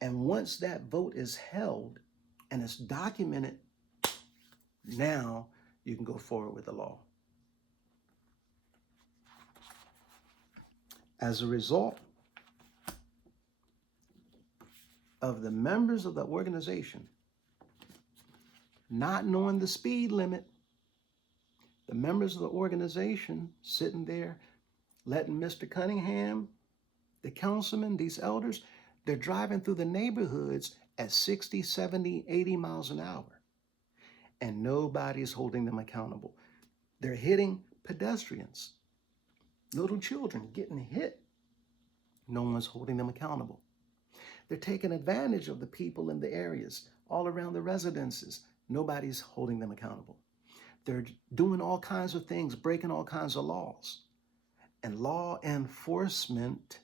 And once that vote is held and it's documented, now you can go forward with the law. As a result of the members of the organization not knowing the speed limit, The members of the organization sitting there letting Mr. Cunningham, the councilman, these elders, they're driving through the neighborhoods at 60, 70, 80 miles an hour. And nobody's holding them accountable. They're hitting pedestrians, little children getting hit. No one's holding them accountable. They're taking advantage of the people in the areas, all around the residences. Nobody's holding them accountable. They're doing all kinds of things, breaking all kinds of laws. And law enforcement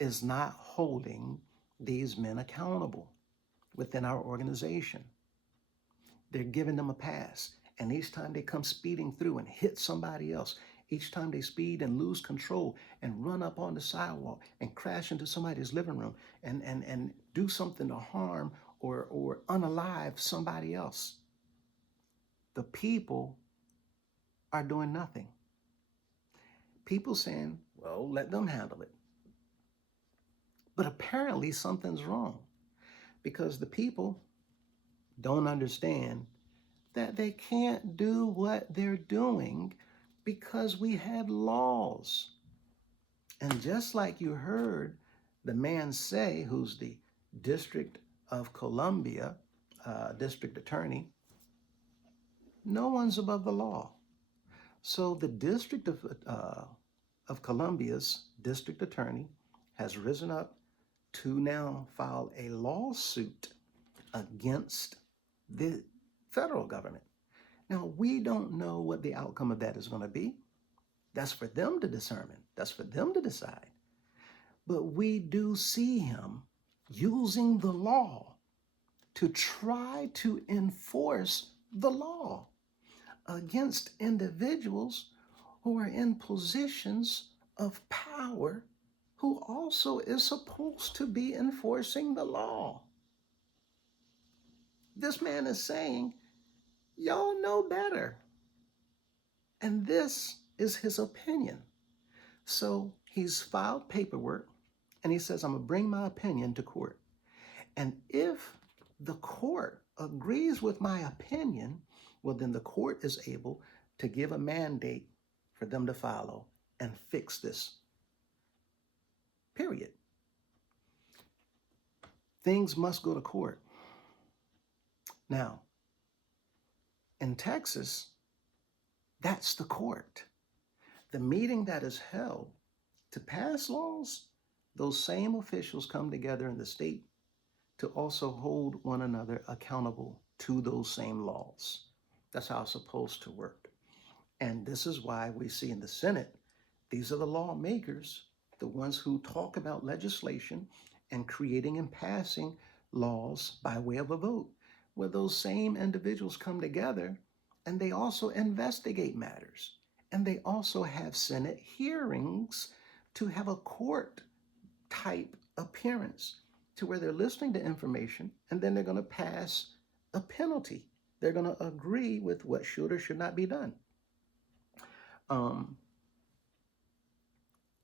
is not holding these men accountable within our organization. They're giving them a pass. And each time they come speeding through and hit somebody else, each time they speed and lose control and run up on the sidewalk and crash into somebody's living room and do something to harm or unalive somebody else, the people are doing nothing. People saying, well, let them handle it. But apparently something's wrong because the people don't understand that they can't do what they're doing because we had laws. And just like you heard the man say, who's the District of Columbia district attorney, no one's above the law. So the District of Columbia's district attorney has risen up to now file a lawsuit against the federal government. Now, we don't know what the outcome of that is going to be. That's for them to determine. That's for them to decide. But we do see him using the law to try to enforce the law against individuals who are in positions of power who also is supposed to be enforcing the law. This man is saying, y'all know better. And this is his opinion. So he's filed paperwork and he says, I'm going to bring my opinion to court. And if the court agrees with my opinion, well, then the court is able to give a mandate for them to follow and fix this. Period. Things must go to court. Now, in Texas, that's the court. The meeting that is held to pass laws, those same officials come together in the state to also hold one another accountable to those same laws. That's how it's supposed to work. And this is why we see in the Senate, these are the lawmakers, the ones who talk about legislation and creating and passing laws by way of a vote, where those same individuals come together and they also investigate matters. And they also have Senate hearings to have a court type appearance to where they're listening to information and then they're going to pass a penalty. They're going to agree with what should or should not be done.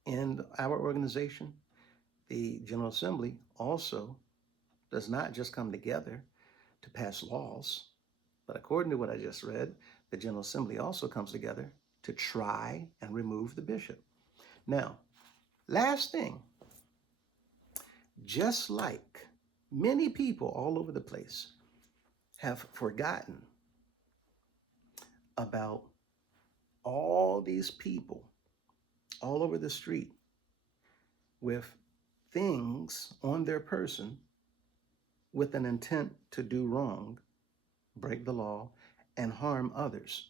In our organization, the General Assembly also does not just come together to pass laws, but according to what I just read, the General Assembly also comes together to try and remove the bishop. Now, last thing, just like many people all over the place have forgotten about all these people all over the street with things on their person with an intent to do wrong, break the law, and harm others.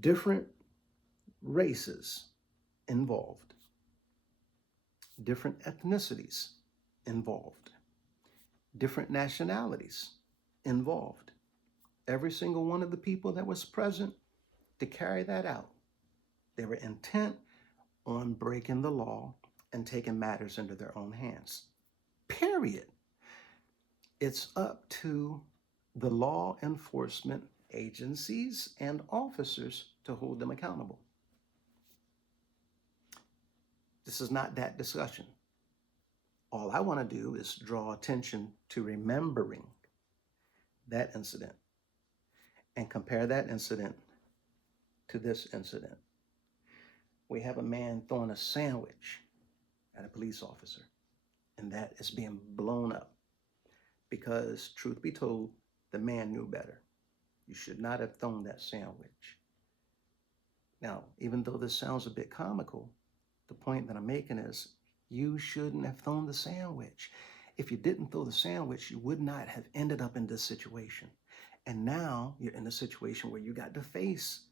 Different races involved, different ethnicities involved, different nationalities involved. Every single one of the people that was present to carry that out, they were intent on breaking the law and taking matters into their own hands. Period. It's up to the law enforcement agencies and officers to hold them accountable. This is not that discussion. All I want to do is draw attention to remembering that incident and compare that incident to this incident. We have a man throwing a sandwich at a police officer, and that is being blown up because, truth be told, the man knew better. You should not have thrown that sandwich. Now, even though this sounds a bit comical, the point that I'm making is you shouldn't have thrown the sandwich. If you didn't throw the sandwich, you would not have ended up in this situation. And now you're in a situation where you got to face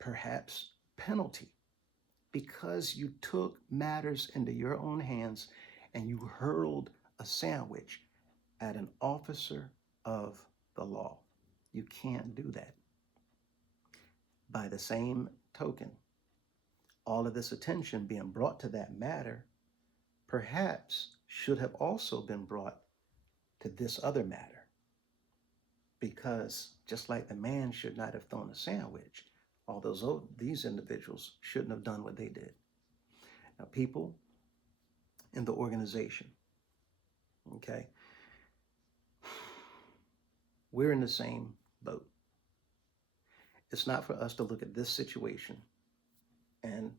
perhaps penalty because you took matters into your own hands and you hurled a sandwich at an officer of the law. You can't do that. By the same token, all of this attention being brought to that matter perhaps should have also been brought to this other matter. Because just like the man should not have thrown a sandwich, these individuals shouldn't have done what they did. Now, people in the organization, okay, we're in the same boat. It's not for us to look at this situation and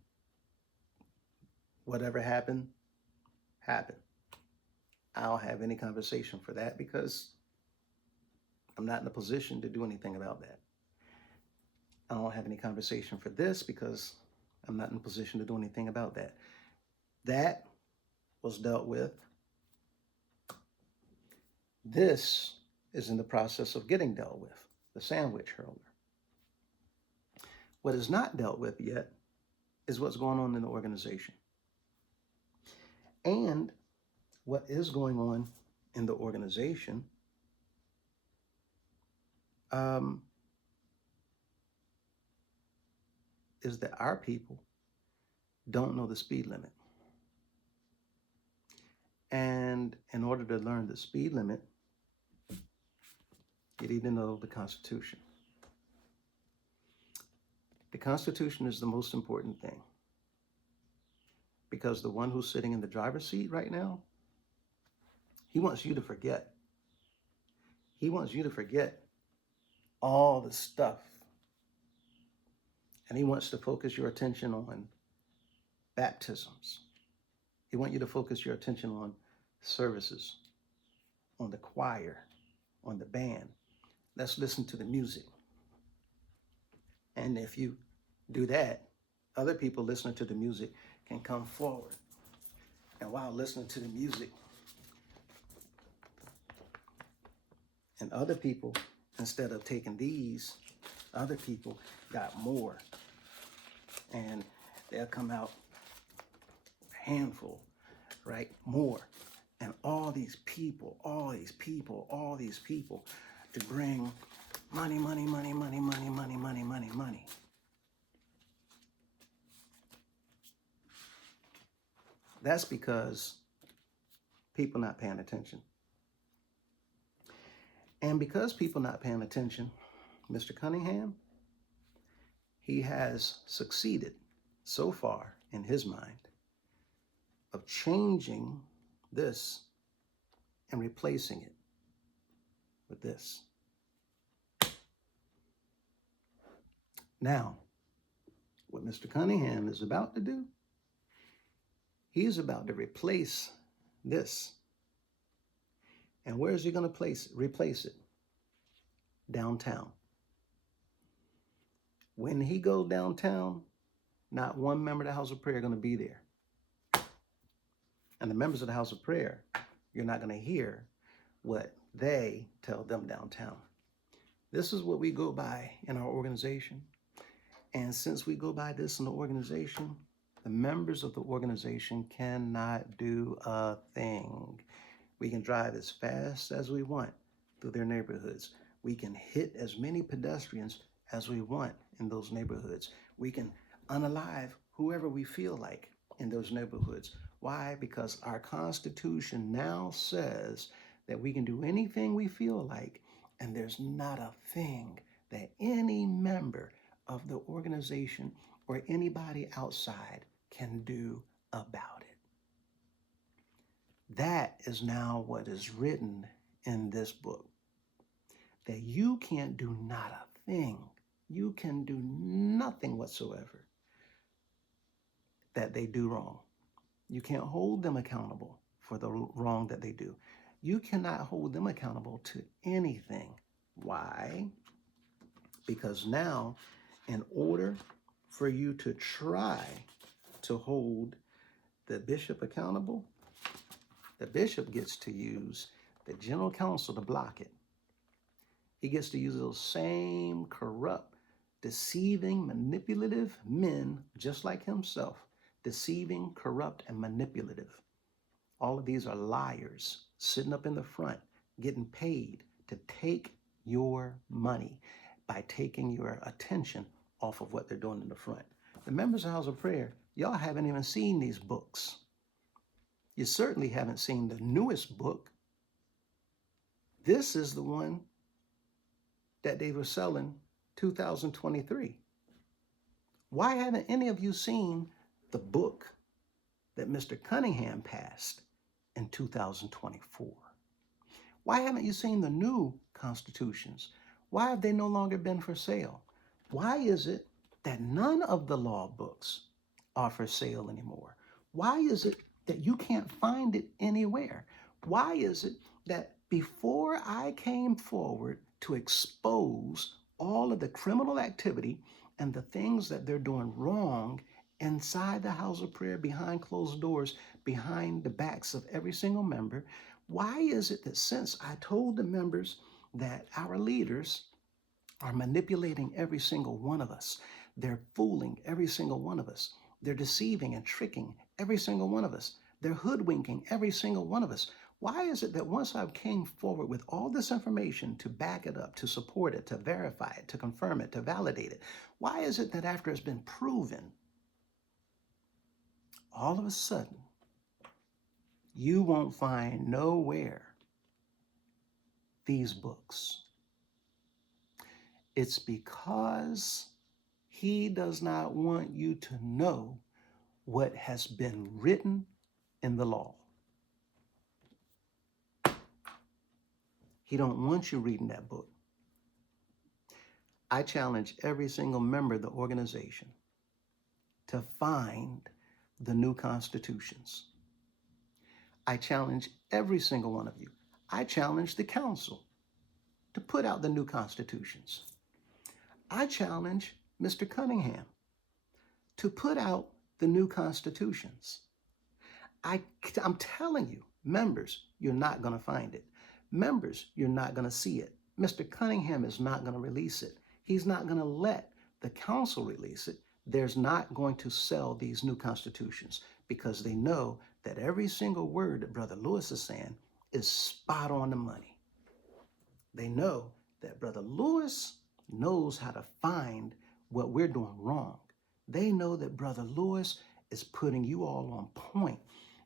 whatever happened, happened. I don't have any conversation for that because I'm not in a position to do anything about that. I don't have any conversation for this because I'm not in a position to do anything about that. That was dealt with. This is in the process of getting dealt with, the sandwich hurler. What is not dealt with yet is what's going on in the organization. And what is going on in the organization is that our people don't know the speed limit. And in order to learn the speed limit, you need to know the Constitution. The Constitution is the most important thing because the one who's sitting in the driver's seat right now, he wants you to forget. He wants you to forget all the stuff. And he wants to focus your attention on baptisms. He wants you to focus your attention on services, on the choir, on the band. Let's listen to the music. And if you do that, other people listening to the music can come forward. And while listening to the music, and other people, instead of taking these, other people got more. And they'll come out a handful, right? More. And all these people to bring money. That's because people not paying attention. And because people not paying attention, Mr. Cunningham, he has succeeded so far in his mind of changing this and replacing it with this. Now, what Mr. Cunningham is about to do, he's about to replace this. And where is he going to replace it? Downtown. When he goes downtown, not one member of the House of Prayer are going to be there. And the members of the House of Prayer, you're not going to hear what they tell them downtown. This is what we go by in our organization. And since we go by this in the organization, the members of the organization cannot do a thing. We can drive as fast as we want through their neighborhoods. We can hit as many pedestrians as we want in those neighborhoods. We can unalive whoever we feel like in those neighborhoods. Why? Because our Constitution now says that we can do anything we feel like, and there's not a thing that any member of the organization or anybody outside can do about it. That is now what is written in this book. That you can't do not a thing You can do nothing whatsoever that they do wrong. You can't hold them accountable for the wrong that they do. You cannot hold them accountable to anything. Why? Because now, in order for you to try to hold the bishop accountable, the bishop gets to use the general council to block it. He gets to use those same corrupt, deceiving, manipulative men, just like himself, deceiving, corrupt, and manipulative. All of these are liars sitting up in the front, getting paid to take your money by taking your attention off of what they're doing in the front. The members of House of Prayer, y'all haven't even seen these books. You certainly haven't seen the newest book. This is the one that they were selling 2023. Why haven't any of you seen the book that Mr. Cunningham passed in 2024? Why haven't you seen the new constitutions? Why have they no longer been for sale? Why is it that none of the law books are for sale anymore? Why is it that you can't find it anywhere? Why is it that before I came forward to expose all of the criminal activity and the things that they're doing wrong inside the House of Prayer, behind closed doors, behind the backs of every single member, why is it that since I told the members that our leaders are manipulating every single one of us, they're fooling every single one of us, they're deceiving and tricking every single one of us, they're hoodwinking every single one of us, why is it that once I came forward with all this information to back it up, to support it, to verify it, to confirm it, to validate it, why is it that after it's been proven, all of a sudden, you won't find nowhere these books? It's because he does not want you to know what has been written in the law. He don't want you reading that book. I challenge every single member of the organization to find the new constitutions. I challenge every single one of you. I challenge the council to put out the new constitutions. I challenge Mr. Cunningham to put out the new constitutions. I'm telling you, members, you're not going to find it. Members, you're not going to see it. Mr. Cunningham is not going to release it. He's not going to let the council release it. There's not going to sell these new constitutions because they know that every single word that Brother Lewis is saying is spot on the money. They know that Brother Lewis knows how to find what we're doing wrong. They know that Brother Lewis is putting you all on point.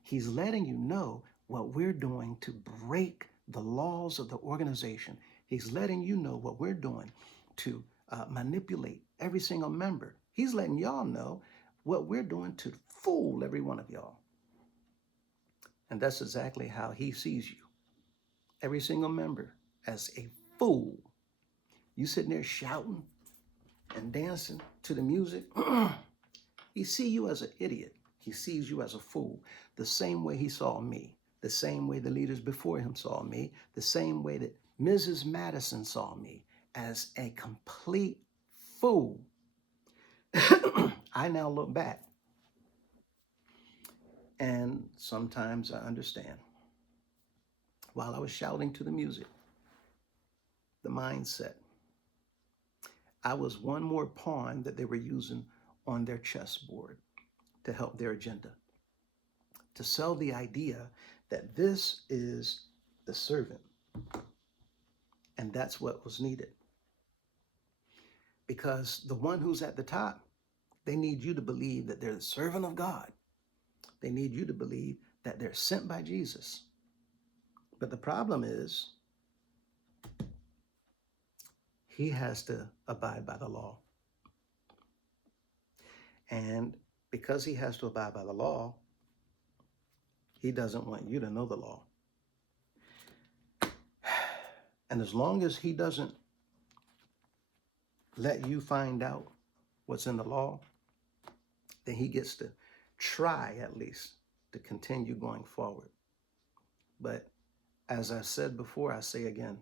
He's letting you know what we're doing to break the laws of the organization. He's letting you know what we're doing to manipulate every single member. He's letting y'all know what we're doing to fool every one of y'all. And that's exactly how he sees you. Every single member as a fool. You sitting there shouting and dancing to the music. He sees you as an idiot. He sees you as a fool. The same way he saw me. The same way the leaders before him saw me. The same way that Mrs. Madison saw me, as a complete fool. I now look back, and sometimes I understand. While I was shouting to the music, the mindset, I was one more pawn that they were using on their chessboard to help their agenda, to sell the idea that this is the servant. And that's what was needed. Because the one who's at the top, they need you to believe that they're the servant of God. They need you to believe that they're sent by Jesus. But the problem is, he has to abide by the law. And because he has to abide by the law, he doesn't want you to know the law. And as long as he doesn't let you find out what's in the law, then he gets to try at least to continue going forward. But as I said before, I say again,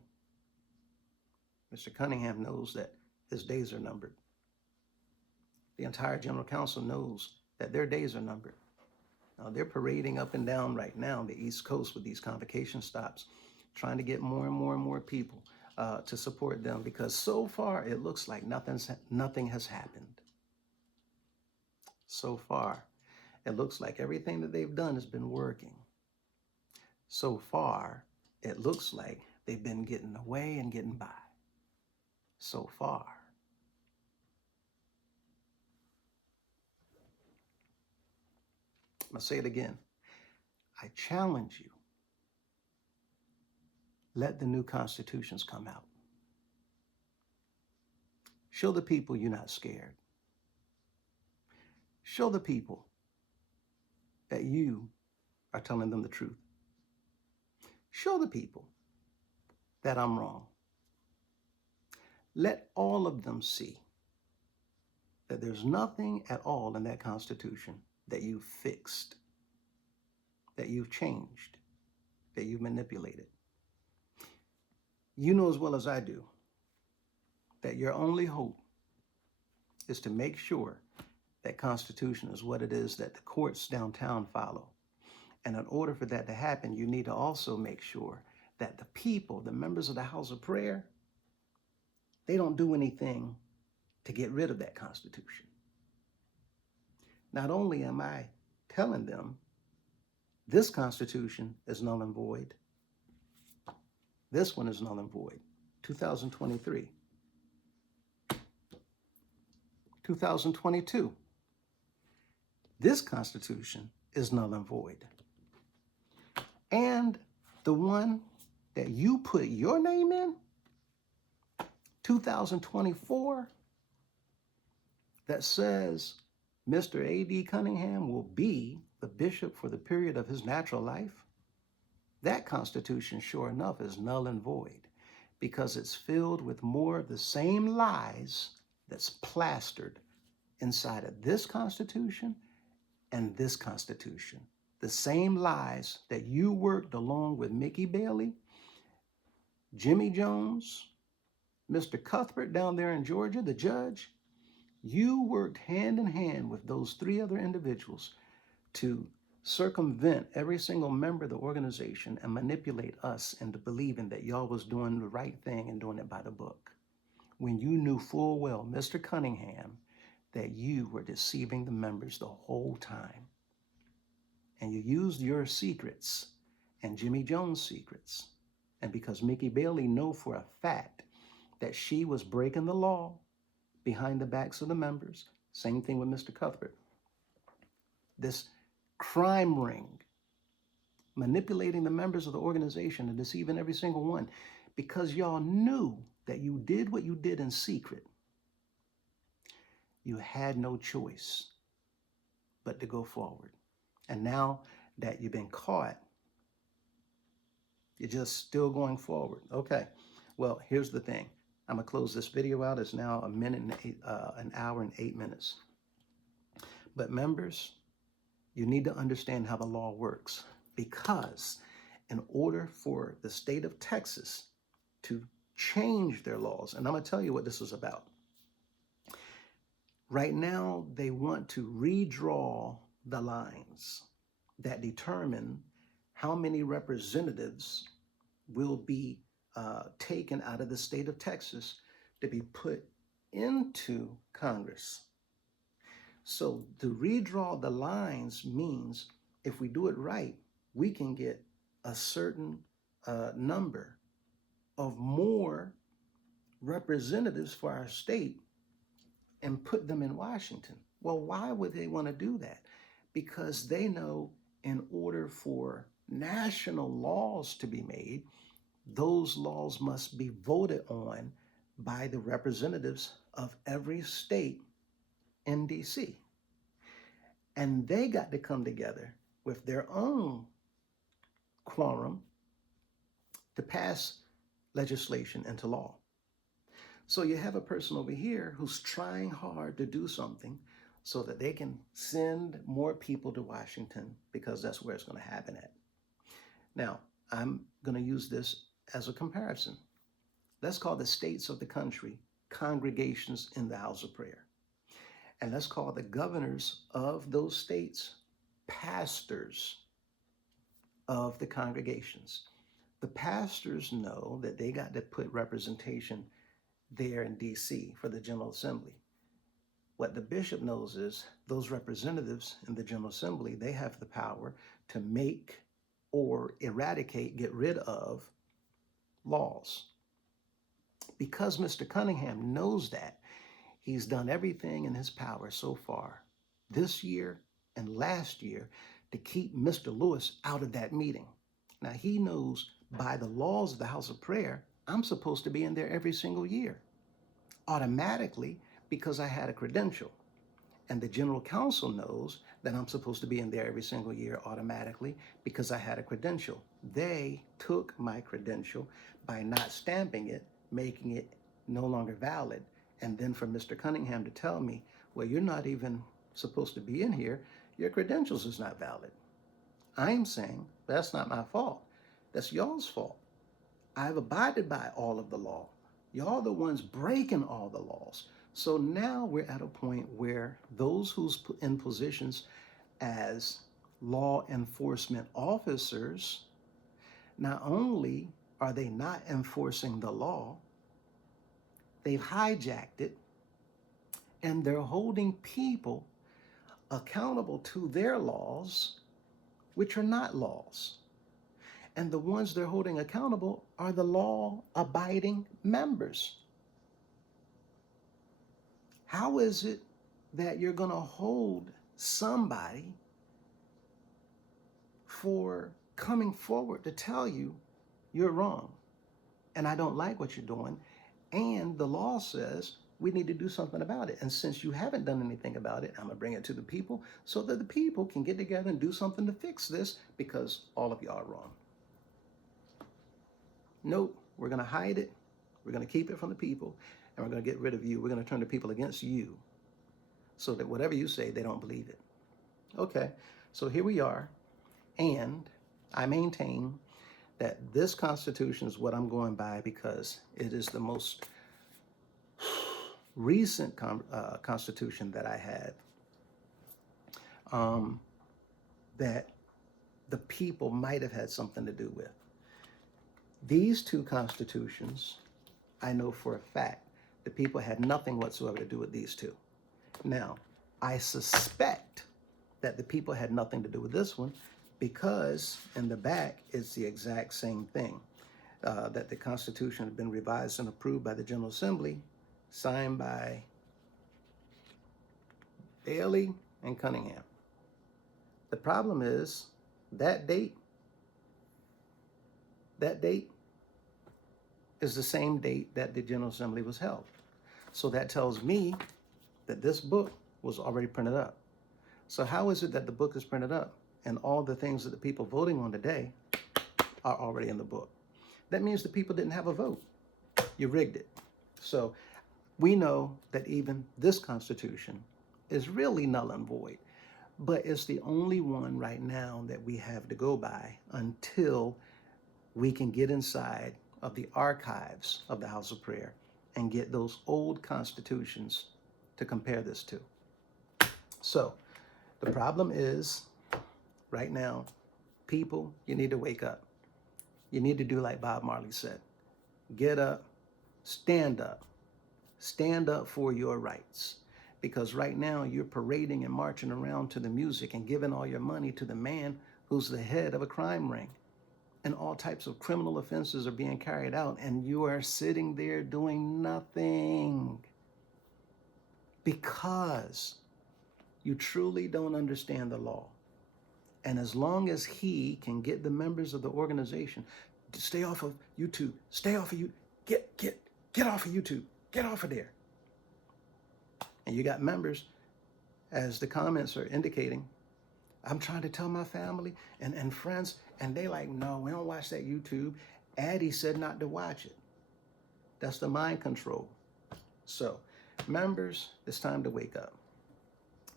Mr. Cunningham knows that his days are numbered. The entire General Council knows that their days are numbered. Now, they're parading up and down right now the East Coast with these convocation stops, trying to get more and more and more people to support them, because so far it looks like nothing has happened. So far, it looks like everything that they've done has been working. So far, it looks like they've been getting away and getting by. So far. I'm going to say it again. I challenge you. Let the new constitutions come out. Show the people you're not scared. Show the people that you are telling them the truth. Show the people that I'm wrong. Let all of them see that there's nothing at all in that Constitution that you've fixed, that you've changed, that you've manipulated. You know as well as I do that your only hope is to make sure that Constitution is what it is that the courts downtown follow. And in order for that to happen, you need to also make sure that the people, the members of the House of Prayer, they don't do anything to get rid of that Constitution. Not only am I telling them this Constitution is null and void, this one is null and void. 2023. 2022. This Constitution is null and void. And the one that you put your name in, 2024, that says Mr. A.D. Cunningham will be the bishop for the period of his natural life, that Constitution, sure enough, is null and void, because it's filled with more of the same lies that's plastered inside of this Constitution and this Constitution. The same lies that you worked along with Mickey Bailey, Jimmy Jones, Mr. Cuthbert down there in Georgia, the judge. You worked hand in hand with those three other individuals to circumvent every single member of the organization and manipulate us into believing that y'all was doing the right thing and doing it by the book, when you knew full well, Mr. Cunningham, that you were deceiving the members the whole time. And you used your secrets and Jimmy Jones' secrets. And because Mickey Bailey knew for a fact that she was breaking the law behind the backs of the members, same thing with Mr. Cuthbert. This crime ring, manipulating the members of the organization and deceiving every single one, because y'all knew that you did what you did in secret. You had no choice but to go forward. And now that you've been caught, you're just still going forward. Okay, well, here's the thing. I'm gonna close this video out. It's now an hour and 8 minutes. But members, you need to understand how the law works, because in order for the state of Texas to change their laws, and I'm gonna tell you what this is about. Right now, they want to redraw the lines that determine how many representatives will be taken out of the state of Texas to be put into Congress. So to redraw the lines means if we do it right, we can get a certain number of more representatives for our state and put them in Washington. Well, why would they want to do that? Because they know in order for national laws to be made, those laws must be voted on by the representatives of every state in DC. And they got to come together with their own quorum to pass legislation into law. So you have a person over here who's trying hard to do something so that they can send more people to Washington because that's where it's going to happen at. Now, I'm going to use this as a comparison. Let's call the states of the country congregations in the house of prayer. And let's call the governors of those states pastors of the congregations. The pastors know that they got to put representation there in DC for the General Assembly. What the bishop knows is those representatives in the General Assembly, they have the power to make or eradicate, get rid of laws. Because Mr. Cunningham knows that, he's done everything in his power so far this year and last year to keep Mr. Lewis out of that meeting. Now, he knows by the laws of the House of Prayer, I'm supposed to be in there every single year, automatically, because I had a credential. And the General Counsel knows that I'm supposed to be in there every single year automatically because I had a credential. They took my credential by not stamping it, making it no longer valid. And then for Mr. Cunningham to tell me, well, you're not even supposed to be in here, your credentials is not valid. I'm saying that's not my fault. That's y'all's fault. I've abided by all of the law. Y'all the ones breaking all the laws. So now we're at a point where those who's in positions as law enforcement officers, not only are they not enforcing the law, they've hijacked it, and they're holding people accountable to their laws, which are not laws. And the ones they're holding accountable are the law-abiding members. How is it that you're going to hold somebody for coming forward to tell you you're wrong and I don't like what you're doing, and the law says we need to do something about it? And since you haven't done anything about it, I'm going to bring it to the people so that the people can get together and do something to fix this because all of y'all are wrong. Nope, we're going to hide it. We're going to keep it from the people, and we're going to get rid of you. We're going to turn the people against you so that whatever you say, they don't believe it. Okay, so here we are, and I maintain that this Constitution is what I'm going by because it is the most recent Constitution that I had that the people might have had something to do with. These two constitutions, I know for a fact, the people had nothing whatsoever to do with these two. Now, I suspect that the people had nothing to do with this one because in the back, it's the exact same thing, that the Constitution had been revised and approved by the General Assembly, signed by Bailey and Cunningham. The problem is that date is the same date that the General Assembly was held. So that tells me that this book was already printed up. So how is it that the book is printed up and all the things that the people voting on today are already in the book? That means the people didn't have a vote. You rigged it. So we know that even this Constitution is really null and void, but it's the only one right now that we have to go by until we can get inside of the archives of the House of Prayer and get those old constitutions to compare this to. So the problem is, right now, people, you need to wake up. You need to do like Bob Marley said. Get up, stand up. Stand up for your rights. Because right now you're parading and marching around to the music and giving all your money to the man who's the head of a crime ring. And all types of criminal offenses are being carried out, and you are sitting there doing nothing because you truly don't understand the law. And as long as he can get the members of the organization to stay off of YouTube, stay off of you, get off of YouTube, get off of there. And you got members, as the comments are indicating, I'm trying to tell my family and friends, and they like, no, we don't watch that YouTube. Addie said not to watch it. That's the mind control. So, members, it's time to wake up.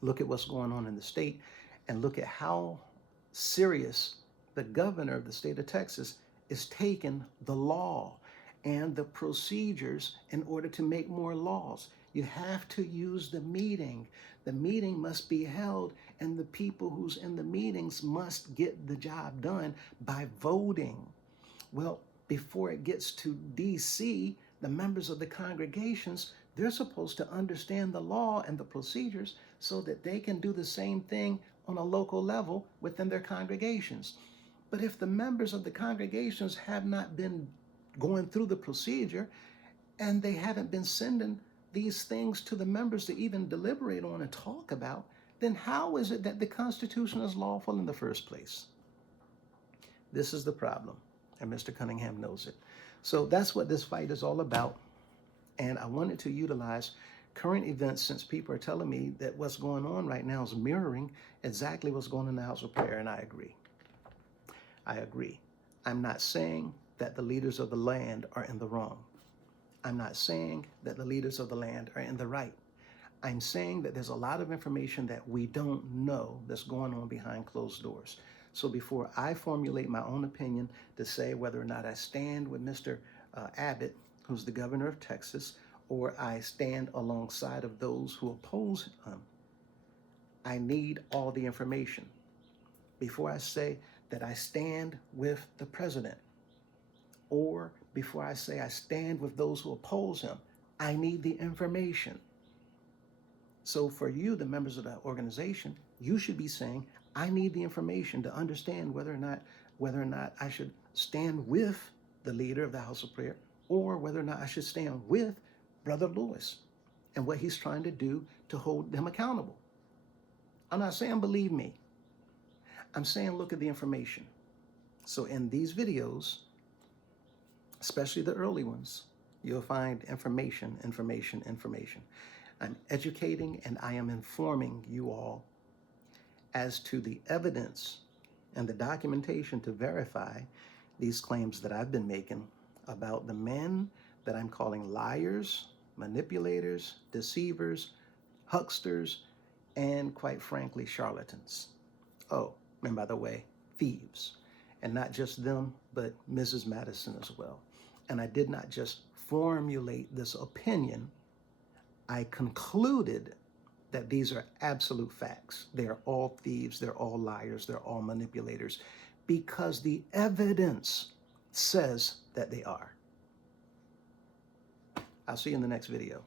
Look at what's going on in the state and look at how serious the governor of the state of Texas is taking the law and the procedures in order to make more laws. You have to use the meeting. The meeting must be held, and the people who's in the meetings must get the job done by voting. Well, before it gets to DC, the members of the congregations, they're supposed to understand the law and the procedures so that they can do the same thing on a local level within their congregations. But if the members of the congregations have not been going through the procedure and they haven't been sending these things to the members to even deliberate on and talk about, then how is it that the Constitution is lawful in the first place? This is the problem, and Mr. Cunningham knows it. So that's what this fight is all about. And I wanted to utilize current events, since people are telling me that what's going on right now is mirroring exactly what's going on in the House of Prayer, and I agree. I agree. I'm not saying that the leaders of the land are in the wrong. I'm not saying that the leaders of the land are in the right. I'm saying that there's a lot of information that we don't know that's going on behind closed doors. So before I formulate my own opinion to say whether or not I stand with Mr. Abbott, who's the governor of Texas, or I stand alongside of those who oppose him, I need all the information. Before I say that I stand with the president, or before I say I stand with those who oppose him, I need the information. So for you, the members of the organization, you should be saying, I need the information to understand whether or not I should stand with the leader of the House of Prayer, or whether or not I should stand with Brother Lewis and what he's trying to do to hold them accountable. I'm not saying believe me. I'm saying look at the information. So in these videos, especially the early ones, you'll find information. I'm educating and I am informing you all as to the evidence and the documentation to verify these claims that I've been making about the men that I'm calling liars, manipulators, deceivers, hucksters, and quite frankly, charlatans. Oh, and by the way, thieves. And not just them, but Mrs. Madison as well. And I did not just formulate this opinion, I concluded that these are absolute facts. They're all thieves, they're all liars, they're all manipulators, because the evidence says that they are. I'll see you in the next video.